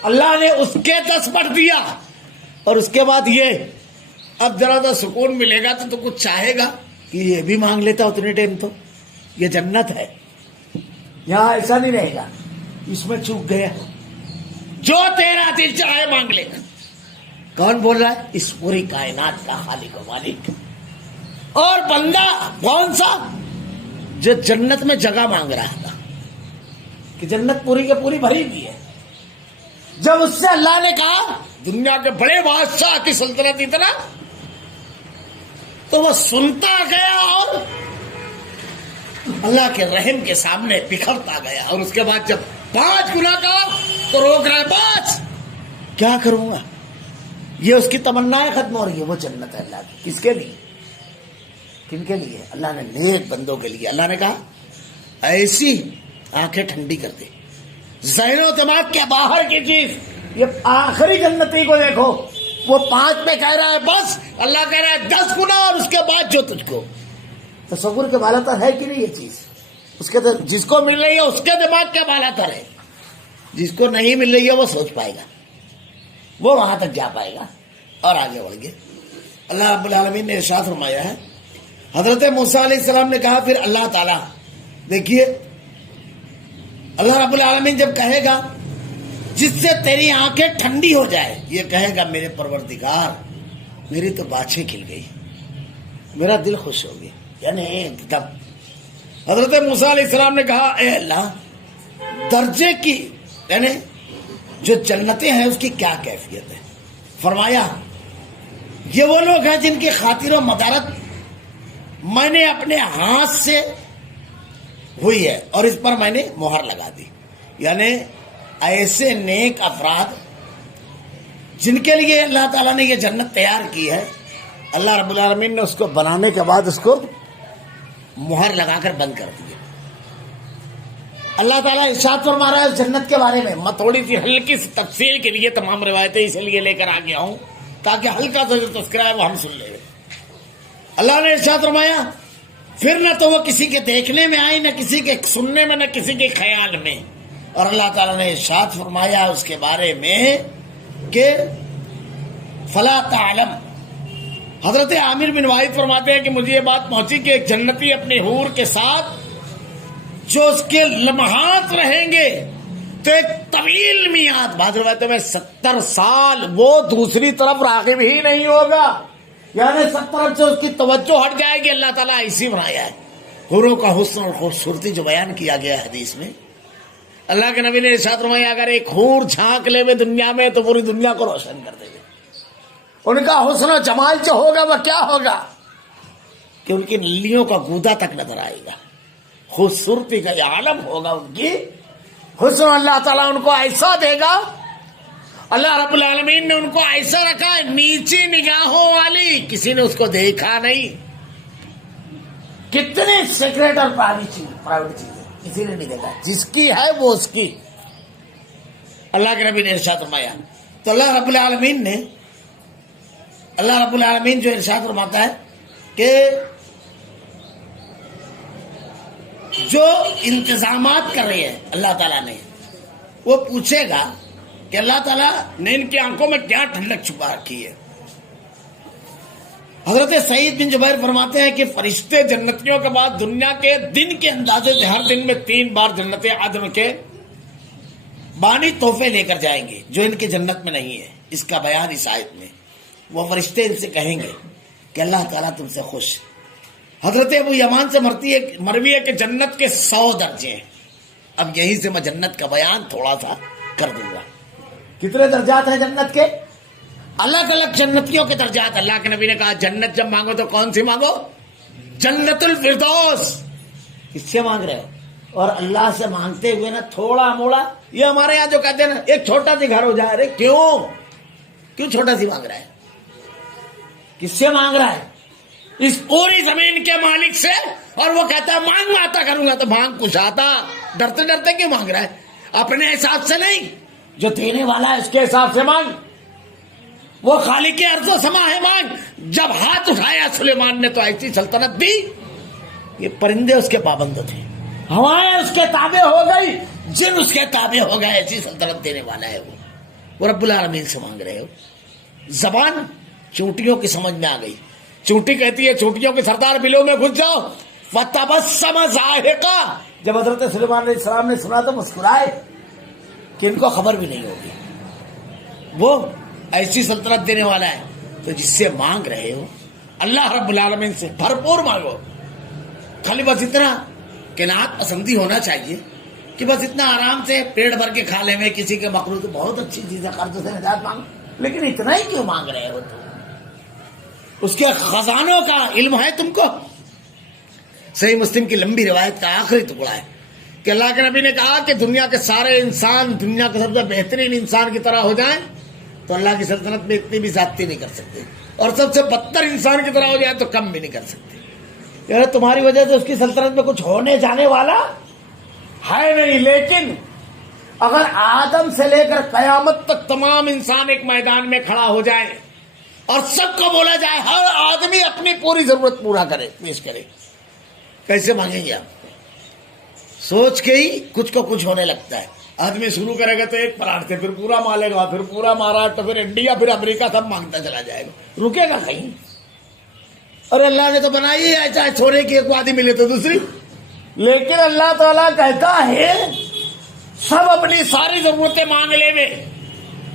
اللہ نے اس کے 10 پٹ دیا. اور اس کے بعد یہ اب ذرا سا سکون ملے گا تو کچھ چاہے گا کہ یہ بھی مانگ لیتا اتنے ٹائم. تو یہ جنت ہے, یہاں ایسا نہیں رہے گا اس میں چوک گیا, جو تیرا دل چاہے مانگ لے گا. کون بول رہا ہے؟ اس پوری کائنات کا خالق و مالک. اور بندہ کون سا؟ جو جنت میں جگہ مانگ رہا تھا کہ جنت پوری کے پوری بھری ہوئی ہے. جب اس سے اللہ نے کہا دنیا کے بڑے بادشاہ کی سلطنت اتنا, تو وہ سنتا گیا اور اللہ کے رحم کے سامنے بکھرتا گیا. اور اس کے بعد جب 5 گنا کا تو روک رہا ہے, بس کیا کروں گا. یہ اس کی تمنائیں ختم ہو رہی ہے. وہ جنت ہے اللہ کی. کس کے لیے؟ کن کے لیے؟ اللہ نے نیک بندوں کے لیے. اللہ نے کہا ایسی آنکھیں ٹھنڈی کر دے, ذہن و دماغ کے باہر کی چیز. یہ آخری جنتی کو دیکھو, وہ 5 پہ کہہ رہا ہے بس, اللہ کہہ رہا ہے 10 گنا اور اس کے بعد جو تجھ کو. تصور کے بالا تر ہے کہ نہیں یہ چیز؟ اس کے جس کو مل رہی ہے اس کے دماغ کے بالا تر ہے, جس کو نہیں مل رہی ہے وہ سوچ پائے گا, وہ وہاں تک جا پائے گا اور آگے بڑھ گئے. اللہ رب العالمین نے ارشاد فرمایا ہے, حضرت موسیٰ علیہ السلام نے کہا پھر اللہ تعالیٰ, دیکھیے اللہ رب العالمین جب کہے گا جس سے تیری آنکھیں ٹھنڈی ہو جائے, یہ کہے گا میرے پروردگار میری تو باچھیں کھل گئی, میرا دل خوش ہو گیا. یعنی ایک دم حضرت موسیٰ علیہ السلام نے کہا اے اللہ, درجے کی یعنی جو جنتیں ہیں اس کی کیا کیفیت ہے. فرمایا یہ وہ لوگ ہیں جن کی خاطر و مدارت میں نے اپنے ہاتھ سے ہوئی ہے اور اس پر میں نے مہر لگا دی. یعنی ایسے نیک افراد جن کے لیے اللہ تعالیٰ نے یہ جنت تیار کی ہے, اللہ رب العالمین نے اس کو بنانے کے بعد اس کو مہر لگا کر بند کر دی. اللہ تعالیٰ ارشاد فرما رہا ہے اس جنت کے بارے میں. میں تھوڑی سی ہلکی سی تفصیل کے لیے تمام روایتیں اس لیے لے کر آ گیا ہوں تاکہ ہلکا سا جو تذکرہ ہے وہ ہم سن لیں. اللہ نے ارشاد فرمایا پھر نہ تو وہ کسی کے دیکھنے میں آئی, نہ کسی کے سننے میں, نہ کسی کے خیال میں. اور اللہ تعالیٰ نے ارشاد فرمایا اس کے بارے میں کہ فلا تعلم, حضرت عامر بن واحد فرماتے ہیں کہ مجھے یہ بات پہنچی کہ ایک جنتی اپنے حور کے ساتھ جو اس کے لمحات رہیں گے تو ایک طویل میعاد, بعض روایتوں میں 70 سال وہ دوسری طرف راغب ہی نہیں ہوگا. یعنی 70 سے اس کی توجہ ہٹ جائے گی. اللہ تعالیٰ ایسی بنایا ہے. حوروں کا حسن اور خوبصورتی جو بیان کیا گیا حدیث میں, اللہ کے نبی نے ارشاد فرمایا اگر ایک حور جھانک لے دنیا میں تو پوری دنیا کو روشن کر دے گی. ان کا حسن و جمال جو ہوگا وہ کیا ہوگا کہ ان کی نلیوں کا گودا تک نظر آئے گا. خوبصورتی کا یہ عالم ہوگا ان کی. حسن اللہ تعالیٰ ان کو ایسا دے گا, اللہ رب العالمین نے ان کو ایسا رکھا ہے نیچی نگاہوں والی, کسی نے اس کو دیکھا نہیں. کتنے سیکریٹ اور پرائیویٹ چیز ہے, کسی نے نہیں دیکھا. جس کی ہے وہ اس کی. اللہ کے نبی نے ارشاد فرمایا. تو اللہ رب العالمین جو ارشاد فرماتا ہے کہ جو انتظامات کر رہے ہیں اللہ تعالیٰ نے, وہ پوچھے گا کہ اللہ تعالیٰ نے ان کی آنکھوں میں کیا ٹھنڈک چھپا رکھی ہے. حضرت سعید بن جبیر فرماتے ہیں کہ فرشتے جنتیوں کے بعد دنیا کے دن کے اندازے سے ہر دن میں 3 بار جنت عدن کے بانی تحفے لے کر جائیں گے جو ان کے جنت میں نہیں ہے. اس کا بیان اس آیت میں. وہ فرشتے ان سے کہیں گے کہ اللہ تعالیٰ تم سے خوش. حضرت ابو یمان سے مروی ہے کہ جنت کے 100 درجے ہیں. اب یہیں سے میں جنت کا بیان تھوڑا سا کر دوں گا. کتنے درجات ہیں جنت کے؟ الگ الگ جنتیوں کے درجات. اللہ کے نبی نے کہا جنت جب مانگو تو کون سی مانگو؟ جنت الفردوس. کس سے مانگ رہے ہو؟ اور اللہ سے مانگتے ہوئے نا تھوڑا موڑا، یہ ہمارے یہاں جو کہتے ہیں نا ایک چھوٹا سی گھر ہو جائے. ارے کیوں چھوٹا سی مانگ رہا ہے؟ کس سے مانگ رہا ہے؟ اس پوری زمین کے مالک سے. اور وہ کہتا ہے مانگ میں آتا کروں گا. تو مانگ کچھ آتا، ڈرتے ڈرتے کیوں مانگ رہا ہے؟ اپنے حساب سے نہیں، جو دینے والا ہے اس کے حساب سے مانگ. وہ خالق ارض و سما ہے، مانگ. جب ہاتھ اٹھایا سلیمان نے تو ایسی سلطنت دی، یہ پرندے اس کے پابند تھے، ہوائیں اس کے تابع ہو گئی، جن اس کے تابع ہو گئے. ایسی سلطنت دینے والا ہے وہ رب العالمین سے مانگ رہے ہو. زبان چونٹیوں کی سمجھ میں آ گئی. چونٹی کہتی ہے چونٹیوں کے سردار بلوں میں گھس جاؤ. فتبسم ضاحکا، جب حضرت سلیمان علیہ السلام نے سنا تو مسکرائے کہ ان کو خبر بھی نہیں ہوگی. وہ ایسی سلطنت دینے والا ہے. تو جس سے مانگ رہے ہو اللہ رب العالمین سے بھرپور مانگو. خالی بس اتنا قناعت پسندی ہونا چاہیے کہ بس اتنا آرام سے پیٹ بھر کے کھا لے میں کسی کے مقروض تو بہت اچھی چیز ہے، قرض سے نجات مانگو. لیکن اتنا ہی کیوں مانگ رہے ہو؟ تو اس کے خزانوں کا علم ہے تم کو. صحیح مسلم کی لمبی روایت کا آخری ٹکڑا ہے کہ اللہ کے نبی نے کہا کہ دنیا کے سارے انسان دنیا کے سب سے بہترین انسان کی طرح ہو جائیں تو اللہ کی سلطنت میں اتنی بھی زیادتی نہیں کر سکتے، اور سب سے بدتر انسان کی طرح ہو جائے تو کم بھی نہیں کر سکتے. یار تمہاری وجہ سے اس کی سلطنت میں کچھ ہونے جانے والا ہے نہیں. لیکن اگر آدم سے لے کر قیامت تک تمام انسان ایک میدان میں کھڑا ہو جائے اور سب کو بولا جائے ہر آدمی اپنی پوری ضرورت پورا کرے، پیش کرے، کیسے مانگیں گے آپ؟ سوچ کے ہی کچھ کو کچھ ہونے لگتا ہے. آدمی شروع کرے گا تو ایک پلاٹ سے، پھر پورا مالے گا، پھر پورا مہاراشٹر، پھر انڈیا، پھر امریکہ، سب مانگتا چلا جائے گا، رکے گا کہیں؟ اور اللہ نے تو بنائی ہے چاہے سونے کی ایک وادی ملے تو دوسری. لیکن اللہ تعالیٰ کہتا ہے سب اپنی ساری ضرورتیں مانگ لے میں،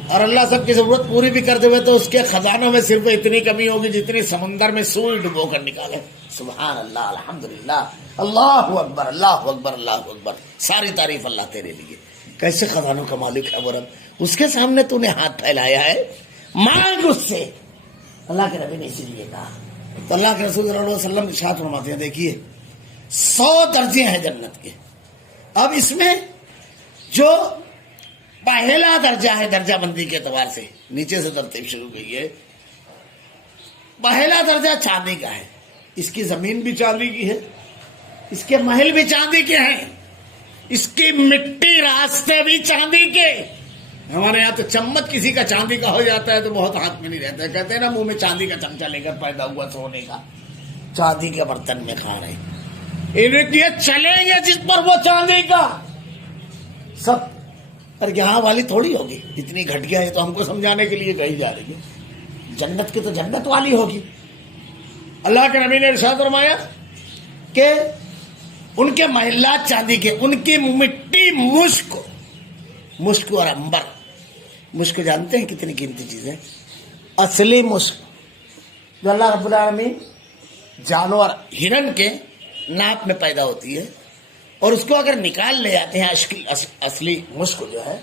اور اللہ سب کی ضرورت پوری بھی کر دے ہوئے تو اس کے خزانوں میں صرف اتنی کمی ہوگی جتنی سمندر میں سوئی ڈبو کر نکالے. سبحان اللہ، الحمدللہ، اللہ اکبر، اللہ اکبر، اللہ اکبر. ساری تعریف اللہ تیرے لیے. کیسے خزانوں کا مالک ہے وہ رب. اس کے سامنے تو نے ہاتھ پھیلایا ہے، مانگ اس سے. اللہ کے نبی نے اسی لیے کہا. تو اللہ کے رسول صلی اللہ علیہ وسلم ارشاد فرماتے ہیں دیکھیے 100 درجے ہیں جنت کے. اب اس میں جو پہلا درجہ ہے درجہ بندی کے اعتبار سے نیچے سے ترتیب شروع کی ہے. پہلا درجہ چاندی کا ہے. اس کی زمین بھی چاندی کی ہے، اس کے محل بھی چاندی کے ہیں، اس کی مٹی راستے بھی چاندی کے. ہمارے یہاں تو چمچ کسی کا چاندی کا ہو جاتا ہے تو بہت ہاتھ میں نہیں رہتا ہے. کہتے ہیں نا منہ میں چاندی کا چمچہ لے کر پیدا ہوا سونے کا، چاندی کے برتن میں کھا رہے. یہ چلیں گے جس پر وہ چاندی کا سب. اور یہاں والی تھوڑی ہوگی اتنی گھٹیا ہے تو ہم کو سمجھانے کے لیے کہی جا رہی ہے. جنت کی تو جنت والی ہوگی. اللہ کے نبی نے ارشاد فرمایا کہ ان کے محلات چاندی کے، ان کی مٹی مشک اور عنبر. مشک جانتے ہیں کتنی قیمتی چیز ہے؟ اصلی مشک جو اللہ رب العالمین جانور ہرن کے ناپ میں پیدا ہوتی ہے، اور اس کو اگر نکال لے جاتے ہیں اصلی مشک جو ہے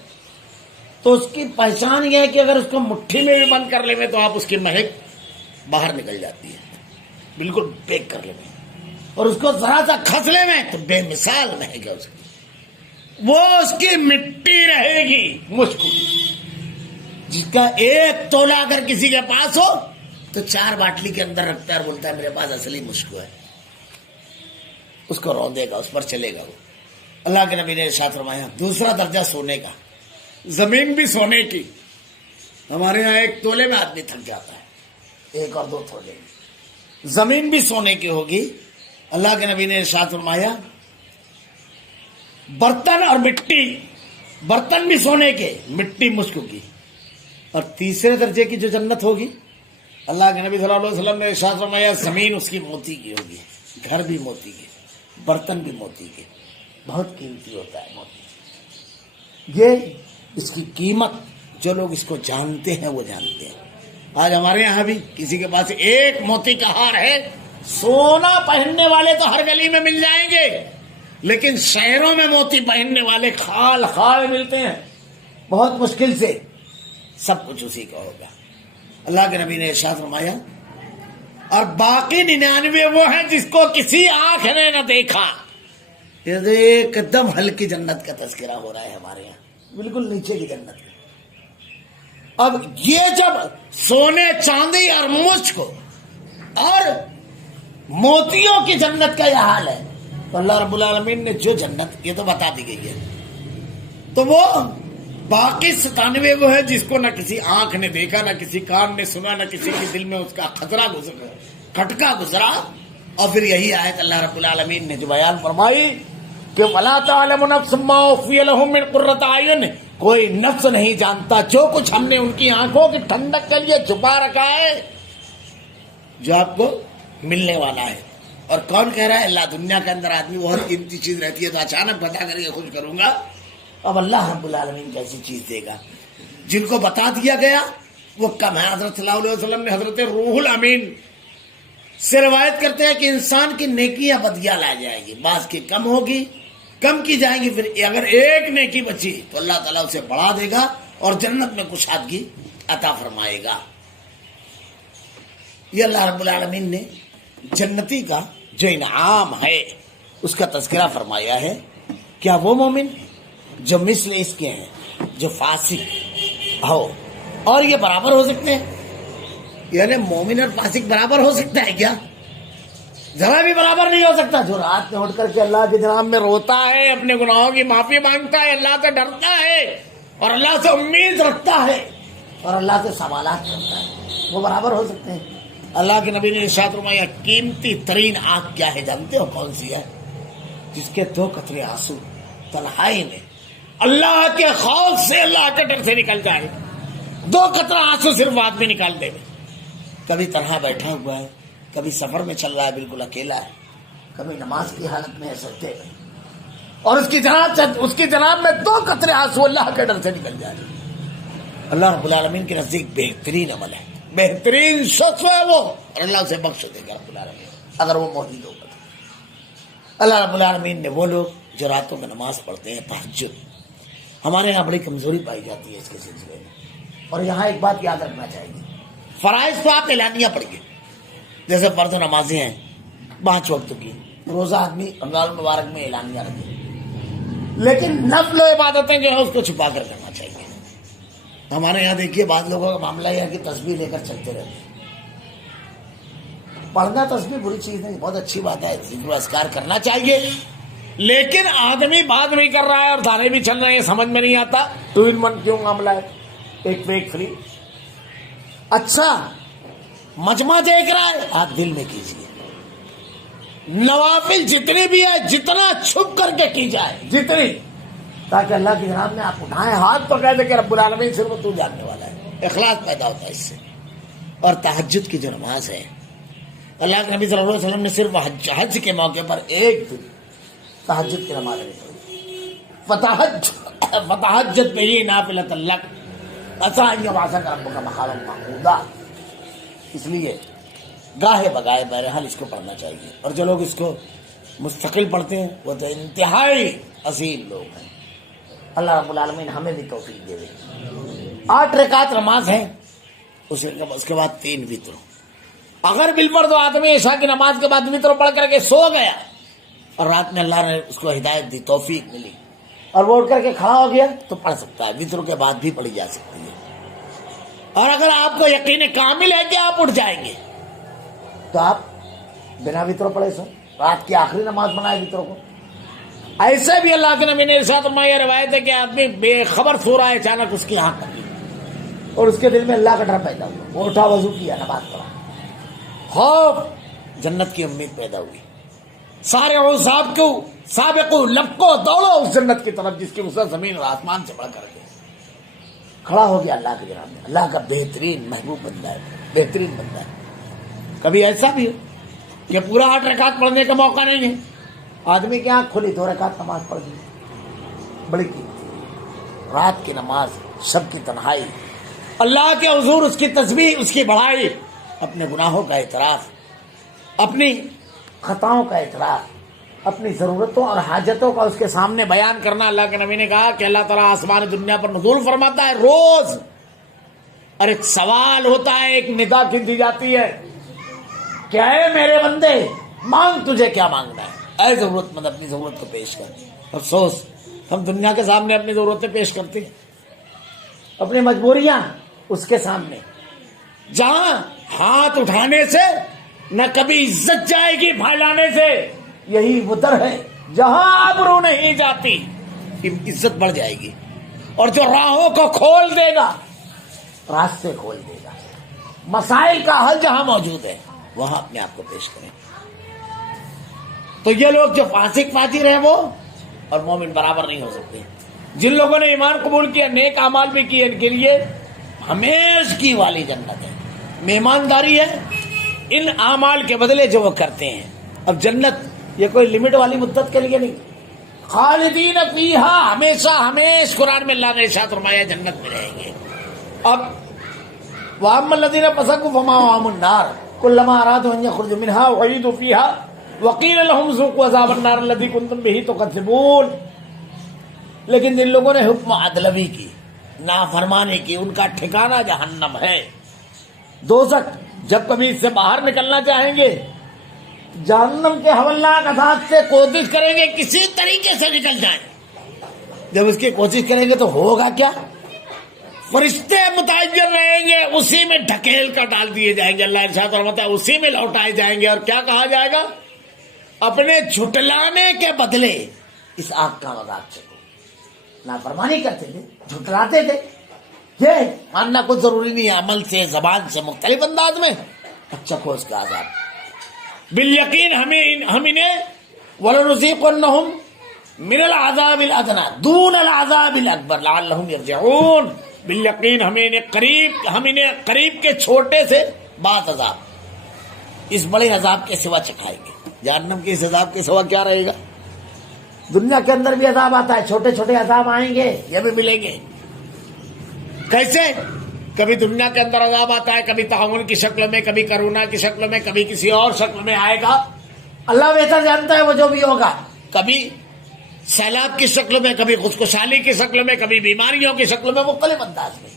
تو اس کی پہچان یہ ہے کہ اگر اس کو مٹھی میں بھی بند کر لیں تو آپ اس کی مہک باہر نکل جاتی ہے، بالکل پیک کر لیں. اور اس کو ذرا سا کھس لیں تو بے مثال مہک ہے اس کی. وہ اس کی مٹی رہے گی مشک، جس کا ایک تولہ اگر کسی کے پاس ہو تو 4 باٹلی کے اندر رکھتا ہے اور بولتا ہے میرے پاس اصلی مشک ہے. اس کو روندے گا، اس پر چلے گا وہ. اللہ کے نبی نے ارشاد فرمایا دوسرا درجہ سونے کا. زمین بھی سونے کی. ہمارے یہاں ایک تولے میں آدمی تھک جاتا ہے، 1 اور 2 تولے. زمین بھی سونے کی ہوگی. اللہ کے نبی نے ارشاد فرمایا برتن اور مٹی، برتن بھی سونے کے، مٹی مشک کی. اور تیسرے درجے کی جو جنت ہوگی اللہ کے نبی صلی اللہ علیہ وسلم نے ارشاد فرمایا زمین اس کی موتی کی ہوگی، گھر بھی موتی کے، برتن بھی موتی کے. بہت قیمتی ہوتا ہے موتی. یہ اس کی قیمت جو لوگ اس کو جانتے ہیں وہ جانتے ہیں. آج ہمارے یہاں بھی کسی کے پاس ایک موتی کا ہار ہے، سونا پہننے والے تو ہر گلی میں مل جائیں گے، لیکن شہروں میں موتی پہننے والے خال ملتے ہیں بہت مشکل سے. سب کچھ اسی کا ہوگا. اللہ کے نبی نے ارشاد فرمایا اور باقی 99 وہ ہیں جس کو کسی آنکھ نے نہ دیکھا. یہ ایک دم ہلکی جنت کا تذکرہ ہو رہا ہے ہمارے یہاں، بالکل نیچے کی جنت. اب یہ جب سونے چاندی اور مشک کو اور موتیوں کی جنت کا یہ حال ہے تو اللہ رب العالمین نے جو جنت یہ تو بتا دی گئی ہے، تو وہ باقی 97 وہ ہے جس کو نہ کسی آنکھ نے دیکھا، نہ کسی کان نے سنا، نہ کسی کے دل میں اس کا کھٹکا گزرا. اور پھر یہی آیت اللہ رب العالمین نے جو بیان فرمائی کہ وَلَا تَعْلَمُ نَفْسٌ مَّا أُخْفِيَ لَهُم مِّن قُرَّةِ أَعْيُنٍ، کوئی نفس نہیں جانتا جو کچھ ہم نے ان کی آنکھوں کی ٹھنڈک کے لیے چھپا رکھا ہے جو آپ کو ملنے والا ہے. اور کون کہہ رہا ہے؟ اللہ. دنیا کے اندر آدمی بہت قیمتی چیز رہتی ہے تو اچانک بتا کر کے خوش کروں گا. اب اللہ رب العالمین کیسی چیز دے گا؟ جن کو بتا دیا گیا وہ کم ہے. حضرت صلی اللہ علیہ وسلم نے حضرت روح الامین سے روایت کرتے ہیں کہ انسان کی نیکیاں بدیال آ جائے گی، بعض کی کم ہوگی، کم کی جائیں گی، پھر اگر ایک نیکی بچی تو اللہ تعالیٰ اسے بڑھا دے گا اور جنت میں کشادگی عطا فرمائے گا. یہ اللہ رب العالمین نے جنتی کا جو انعام ہے اس کا تذکرہ فرمایا ہے. کیا وہ مومن جو مثل اس کے ہیں جو فاسق ہو اور یہ برابر ہو سکتے ہیں؟ یعنی مومن اور فاسق برابر ہو سکتا ہے کیا؟ ذرا بھی برابر نہیں ہو سکتا. جو رات میں اٹھ کر کے اللہ کے جناب میں روتا ہے، اپنے گناہوں کی معافی مانگتا ہے، اللہ سے ڈرتا ہے اور اللہ سے امید رکھتا ہے اور اللہ سے سوالات کرتا ہے، وہ برابر ہو سکتے ہیں؟ اللہ کے نبی نے ارشاد فرمایا قیمتی ترین آنکھ کیا ہے جانتے ہو کون سی ہے؟ جس کے 2 قطرے آنسو تنہائی میں اللہ کے خوف سے، اللہ کے ڈر سے نکل جائے. 2 قطرہ آنسو صرف آدمی نکال دے. کبھی تنہا بیٹھا ہوا ہے، کبھی سفر میں چل رہا ہے، بالکل اکیلا ہے، کبھی نماز کی حالت میں ہے سجدے میں، اور اس کی جناب میں 2 قطرے آنسو اللہ کے ڈر سے نکل جائے. اللہ رب العالمین کے نزدیک بہترین عمل ہے، بہترین شخص ہے وہ، اور اللہ اسے بخش دے گا رب العالمین اگر وہ موحد ہوگا. اللہ رب العالمین نے وہ لوگ جو راتوں میں نماز پڑھتے ہیں تہجد، ہمارے یہاں بڑی کمزوری پائی جاتی ہے اس کے سلسلے میں. اور یہاں ایک بات یاد رکھنا چاہیے، فرائض تو آپ اعلانیہ پڑھیے، جیسے فرض و نمازیں ہیں 5 وقت کی، روزہ آدمی رمضان المبارک میں اعلانیہ رکھے، لیکن نفل و عبادتیں جو ہے اس کو چھپا کر کرنا چاہیے. ہمارے یہاں دیکھیے بعض لوگوں کا معاملہ یہ ہے کہ تسبیح لے کر چلتے رہتے ہیں. پڑھنا تسبیح بری چیز نہیں، بہت اچھی بات ہے، ذکر و اذکار کرنا چاہیے، لیکن آدمی بات بھی کر رہا ہے اور دانے بھی چل رہے ہیں، سمجھ میں نہیں آتا 2 in 1 کیوں معاملہ ہے، ایک پہ ایک فری. اچھا مجمع دیکھ رہا ہے، آپ دل میں کیجیے. نوافل جتنی بھی ہے جتنا چھپ کر کے کی جائے، جتنی، تاکہ اللہ کی جناب میں آپ اٹھائیں ہاتھ تو کہہ دے کہ رب العالمین صرف تو جاننے والا ہے. اخلاص پیدا ہوتا ہے اس سے. اور تہجد کی جو نماز ہے، اللہ کے نبی صلی اللہ علیہ وسلم نے صرف حج کے موقع پر ایک دن تہجد کی نماز فتہجد بہ نافلۃ لک عسیٰ ان یبعثک ربک مقاما محمودا. اس لیے گاہے بگاہے بہرحال اس کو پڑھنا چاہیے. اور جو لوگ اس کو مستقل پڑھتے ہیں وہ تو انتہائی عظیم لوگ ہیں. اللہ رب العالمین ہمیں بھی توفیق دے. 8 رکعت نماز ہے، اس کے بعد 3 وتر. اگر بالفرض آدمی عشاء کی نماز کے بعد وتر پڑھ کر کے سو گیا اور رات میں اللہ نے اس کو ہدایت دی، توفیق ملی، اور وہ اٹھ کر کے کھڑا ہو گیا تو پڑھ سکتا ہے. وتر کے بعد بھی پڑھی جا سکتی ہے. اور اگر آپ کو یقین کامل ہے کہ آپ اٹھ جائیں گے تو آپ بنا وتر پڑھے سو رات کی آخری نماز بنائے وتر کو. ایسے بھی اللہ کے نبی نے ارشاد فرمایا، روایت ہے کہ آدمی بے خبر سو رہا ہے، اچانک اس کی آنکھ کھلی اور اس کے دل میں اللہ کا ڈر پیدا ہوا، وہ اٹھا، وضو کیا، نماز پڑھا، خوف، جنت کی امید پیدا ہوئی. سارے سابقو لبکو دوڑو اس جنت کی طرف جس کی وسعت زمین اور آسمان سے بڑھ کر کے. کھڑا ہو گیا اللہ کے جناب میں، اللہ کا بہترین محبوب بندہ ہے، بہترین بندہ ہے. کبھی ایسا بھی ہو کہ پورا 8 رکعت پڑھنے کا موقع نہیں ہے، آدمی کی آنکھ کھلی 2 رکعت نماز پڑھ دی، بڑی قیمتی. رات کی نماز، شب کی تنہائی، اللہ کے حضور اس کی تسبیح، اس کی بڑائی، اپنے گناہوں کا اعتراف، اپنی خطاؤں کا اعتراف، اپنی ضرورتوں اور حاجتوں کا اس کے سامنے بیان کرنا. اللہ کے نبی نے کہا کہ اللہ تعالیٰ آسمان دنیا پر نزول فرماتا ہے روز اور ایک سوال ہوتا ہے، ایک ندا کی دی جاتی ہے، کیا ہے میرے بندے مانگ، تجھے کیا مانگنا ہے، اے ضرورت مند اپنی ضرورت کو پیش کر۔ افسوس ہم دنیا کے سامنے اپنی ضرورتیں پیش کرتے ہیں، اپنی مجبوریاں اس کے سامنے، جہاں ہاتھ اٹھانے سے نہ کبھی عزت جائے گی پھیلانے سے، یہی وہ در ہے جہاں آبرو نہیں جاتی، عزت بڑھ جائے گی، اور جو راہوں کو کھول دے گا، راستے کھول دے گا، مسائل کا حل جہاں موجود ہے وہاں اپنے آپ کو پیش کریں۔ تو یہ لوگ جو فاسق فاجر ہیں وہ اور مومن برابر نہیں ہو سکتے۔ جن لوگوں نے ایمان قبول کیا، نیک اعمال بھی کیے، ان کے لیے ہمیشہ کی والی جنت ہے، مہمانداری ہے ان اعمال کے بدلے جو وہ کرتے ہیں۔ اب جنت یہ کوئی لمٹ والی مدت کے لیے نہیں، خالدین فیہا، ہمیشہ ہمیشہ، قرآن میں اللہ نے ارشاد فرمایا جنت میں رہیں گے۔ اب وَأَمَّا الَّذِينَ فَسَقُوا فَمَأْوَاهُمُ النَّارُ كُلَّمَا أَرَادُوا أَن يَخْرُجُوا مِنْهَا أُعِيدُوا فِيهَا وَقِيلَ لَهُمْ ذُوقُوا عَذَابَ النَّارِ الَّذِي كُنتُمْ بِهِ تُكَذِّبُونَ۔ لیکن جن لوگوں نے حکم عدلوی کی، نافرمانی کی، ان کا ٹھکانہ جہنم ہے، دوزخ۔ جب کبھی اس سے باہر نکلنا چاہیں گے، جہنم کے ہولناک عذاب سے کوشش کریں گے کسی طریقے سے نکل جائیں، جب اس کی کوشش کریں گے تو ہوگا کیا؟ فرشتے متعجب رہیں گے، اسی میں ڈھکیل کر ڈال دیے جائیں گے، اللہ ارشاد فرماتا ہے اسی میں لوٹائے جائیں گے، اور کیا کہا جائے گا؟ اپنے جھٹلانے کے بدلے اس آگ کا مذاق چکو۔ نافرمانی کرتے تھے، جھٹلاتے تھے، یہ ماننا کچھ ضروری نہیں ہے، عمل سے، زبان سے، مختلف انداز میں اچھا کو اس کا عذاب۔ بالیقین ہم انہیں وَلَنُذِيقَنَّهُمْ مِنَ الْعَذَابِ الْأَدْنَىٰ دُونَ الْعَذَابِ الْأَكْبَرِ لَعَلَّهُمْ يَرْجِعُونَ۔ بالیقین ہم انہیں قریب کے چھوٹے سے بات عذاب، اس بڑے عذاب کے سوا چکھائیں گے۔ جہنم کے اس عذاب کے سوا کیا رہے گا؟ دنیا کے اندر بھی عذاب آتا ہے، چھوٹے چھوٹے عذاب آئیں گے، یہ بھی ملیں گے۔ کیسے؟ کبھی دنیا کے اندر عذاب آتا ہے، کبھی تعاون کی شکل میں، کبھی کرونا کی شکل میں، کبھی کسی اور شکل میں آئے گا، اللہ بہتر جانتا ہے وہ جو بھی ہوگا، کبھی سیلاب کی شکل میں، کبھی خودکشالی کی شکل میں، کبھی بیماریوں کی شکل میں، مختلف انداز میں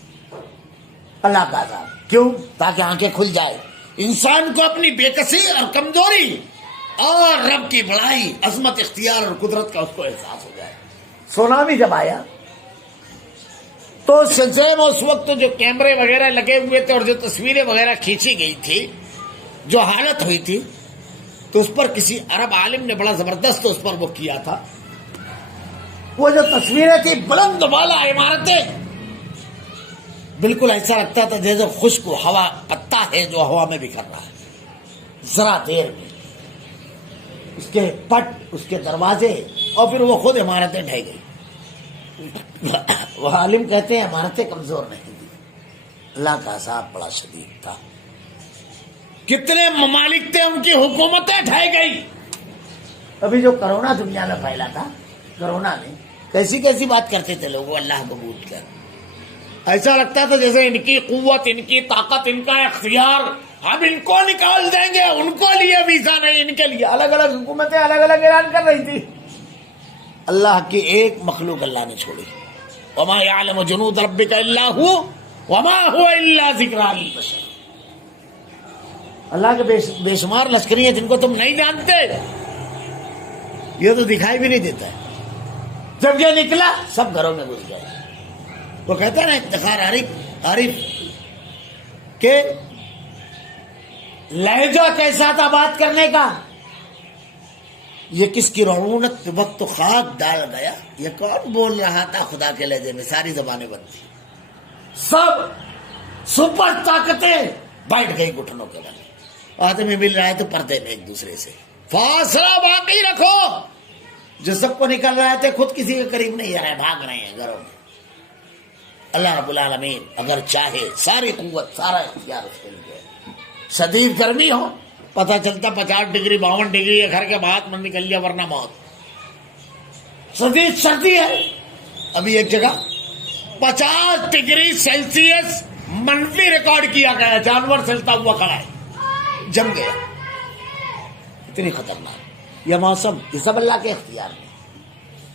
اللہ کا عذاب۔ کیوں؟ تاکہ آنکھیں کھل جائے، انسان کو اپنی بے کسی اور کمزوری اور رب کی بڑائی، عظمت، اختیار اور قدرت کا اس کو احساس ہو جائے۔ سونامی جب آیا تو سلسلے میں اس وقت جو کیمرے وغیرہ لگے ہوئے تھے اور جو تصویریں وغیرہ کھینچی گئی تھی، جو حالت ہوئی تھی، تو اس پر کسی عرب عالم نے بڑا زبردست اس پر وہ کیا تھا۔ وہ جو تصویریں تھی، بلند بالا عمارتیں، بالکل ایسا لگتا تھا جیسے خشک ہوا پتا ہے جو ہوا میں بکھر رہا ہے، ذرا دیر میں اس کے پٹ، اس کے دروازے، اور پھر وہ خود عمارتیں ڈھہ گئی۔ وہ عالم کہتے ہیں عمارتیں کمزور نہیں تھی، اللہ کا عذاب بڑا شدید تھا۔ کتنے ممالک تھے، ان کی حکومتیں ڈھہ گئی۔ ابھی جو کرونا دنیا میں پھیلا تھا، کرونا میں کیسی کیسی بات کرتے تھے لوگ اللہ کو بھول کر، ایسا لگتا تھا جیسے ان کی قوت، ان کی طاقت، ان کا اختیار، ہم ان کو نکال دیں گے، ان کو لیے ویزا نہیں، ان کے لیے۔ الگ الگ حکومتیں الگ الگ اعلان کر رہی تھی، اللہ کی ایک مخلوق اللہ نے چھوڑی۔ وما يعلم جنود ربك الا هو وما هو الا ذکر للبشر۔ اللہ کے بے شمار لشکری ہیں جن کو تم نہیں جانتے، یہ تو دکھائی بھی نہیں دیتا ہے۔ جب یہ نکلا سب گھروں میں گھس گئے۔ وہ کہتا ہے نا افتخار عارف کہ لہجہ کیسا تھا بات کرنے کا، یہ کس کی رعونت وقت تو خاک ڈال گیا، یہ کون بول رہا تھا خدا کے لہجے میں، ساری زبانیں بند تھی، سب سپر طاقتیں بیٹھ گئی گھٹنوں کے بل۔ آدمی مل رہا ہے تو پردے میں ایک دوسرے سے فاصلہ باقی رکھو۔ جو سب کو نکل رہے تھے خود کسی کے قریب نہیں آ رہے، بھاگ رہے ہیں گھروں میں۔ اللہ رب العالمین اگر چاہے ساری قوت، سارا اختیار اس کے لیے۔ شدید گرمی ہو، پتہ چلتا 50 ڈگری 52 ڈگری ہے، گھر کے باہر من نکل لیا ورنہ موت۔ شدید سردی ہے، ابھی ایک جگہ 50 ڈگری سیلسیس منفی ریکارڈ کیا گیا، جانور چلتا ہوا کھڑا ہے، جم گیا، اتنی خطرناک یہ موسم، یہ سب اللہ کے اختیار میں۔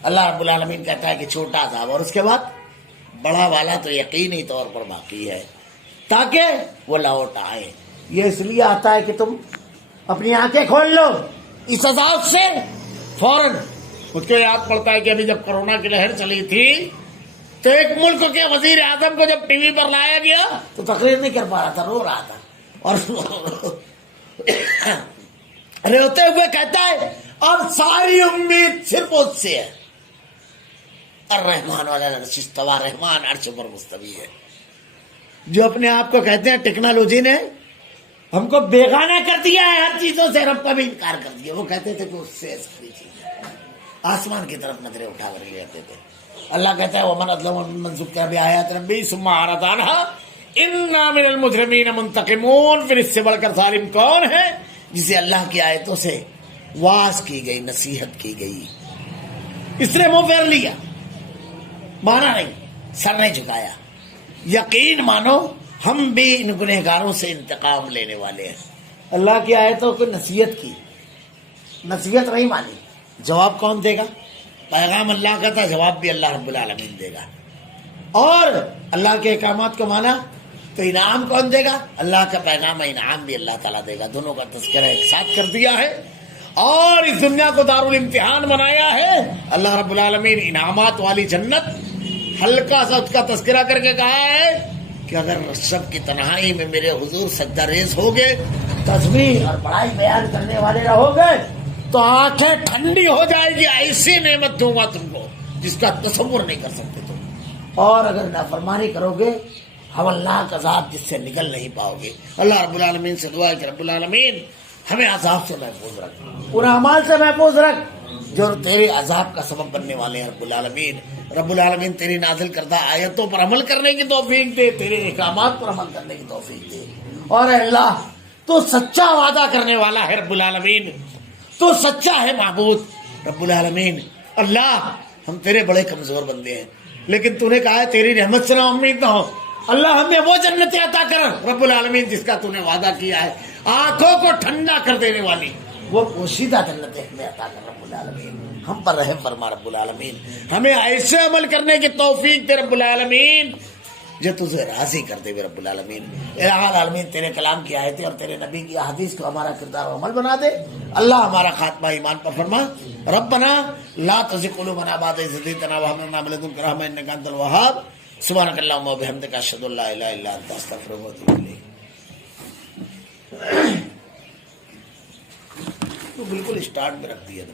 اللہ رب العالمین کہتا ہے کہ چھوٹا عذاب، اور اس کے بعد بڑا والا تو یقینی طور پر باقی ہے۔ تاکہ وہ لوٹ آئے. یہ اس لیے آتا ہے کہ تم اپنی آنکھیں کھول لو اس عذاب سے فوراً. مجھ کو یاد پڑتا ہے کہ ابھی جب کورونا کی لہر چلی تھی تو ایک ملک کے وزیر اعظم کو جب ٹی وی پر لایا گیا تو تقریر نہیں کر پا رہا تھا, رو رہا تھا, اور روتے ہوئے کہتا ہے اب ساری امید صرف اس سے ہے. الرحمن والا عرش استویٰ, رحمان عرش پر مستوی ہے. جو اپنے آپ کو کہتے ہیں ٹیکنالوجی نے ہم کو بیگانہ کر دیا ہے, ہر چیزوں سے رب کا بھی انکار کر دیا. وہ کہتے تھے کہ اس سے ساری چیزیں آسمان کی طرف نظریں اٹھا کر لیتے تھے. اللہ کہتا ہے ومن اظلم ممن ذکر بآیات ربہ ثم اعرض عنها انا من المجرمین منتقمون. پھر اس سے بڑھ کر ظالم کون ہے؟ جسے اللہ کی آیتوں سے واعظ کی گئی, نصیحت کی گئی, اس نے منہ پھیر لیا, مانا نہیں, سر نہیں جھکایا. یقین مانو ہم بھی ان گنہگاروں سے انتقام لینے والے ہیں. اللہ کی آیتوں کو نصیحت کی, نصیحت نہیں مانی, جواب کون دے گا؟ پیغام اللہ کا تھا, جواب بھی اللہ رب العالمین دے گا. اور اللہ کے احکامات کو مانا تو انعام کون دے گا؟ اللہ کا پیغام ہے, انعام بھی اللہ تعالیٰ دے گا. دونوں کا تذکرہ ایک ساتھ کر دیا ہے اور اس دنیا کو دارالامتحان بنایا ہے. اللہ رب العالمین انعامات والی جنت ہلکا سا اس کا تذکرہ کر کے کہا ہے کہ اگر سب کی تنہائی میں میرے حضور سجدہ ریز ہوگے, تسبیح اور بڑائی بیان کرنے والے رہو گے تو آنکھیں ٹھنڈی ہو جائے گی. ایسی نعمت دوں گا تم کو جس کا تصور نہیں کر سکتے تم. اور اگر نافرمانی کرو گے ہولناک عذاب جس سے نکل نہیں پاؤ گے. اللہ رب العالمین سے دعا ہے کہ رب العالمین ہمیں عذاب سے محفوظ رکھ, ان اعمال سے محفوظ رکھ جو تیرے عذاب کا سبب بننے والے ہیں. رب العالمین, رب العالمین تیری نازل کردہ آیتوں پر عمل کرنے کی توفیق دے, تیرے احکامات پر عمل کرنے کی توفیق دے. اور اے اللہ تو سچا وعدہ کرنے والا ہے. رب العالمین تو سچا ہے معبود. رب العالمین اللہ ہم تیرے بڑے کمزور بندے ہیں, لیکن تو نے کہا ہے تیری رحمت سے نہ امید نہ ہو. اللہ ہمیں وہ جنتیں عطا کر رب العالمین جس کا تو نے وعدہ کیا ہے, آنکھوں کو ٹھنڈا کر دینے والی وہ پوشیدہ جنتیں ہمیں عطا کر رب العالمین. ہم پر رحم فرما رب العالمین, ہمیں ایسے عمل کرنے کی توفیق دے رب العالمین جو تجھے راضی کر دے رب العالمین. اے العالمین تیرے کلام کی آیتیں اور تیرے نبی کی احادیث کو ہمارا کردار و عمل بنا دے. اللہ ہمارا خاتمہ ایمان پر فرما. ربنا لا تزغ قلوبنا بعد إذ هديتنا وهب لنا من لدنك رحمة إنك أنت الوهاب. سبحانك اللهم وبحمدك أشهد أن لا إله إلا أنت أستغفرك وأتوب إليك. تو بالکل اسٹارٹ میں رکھ دیا.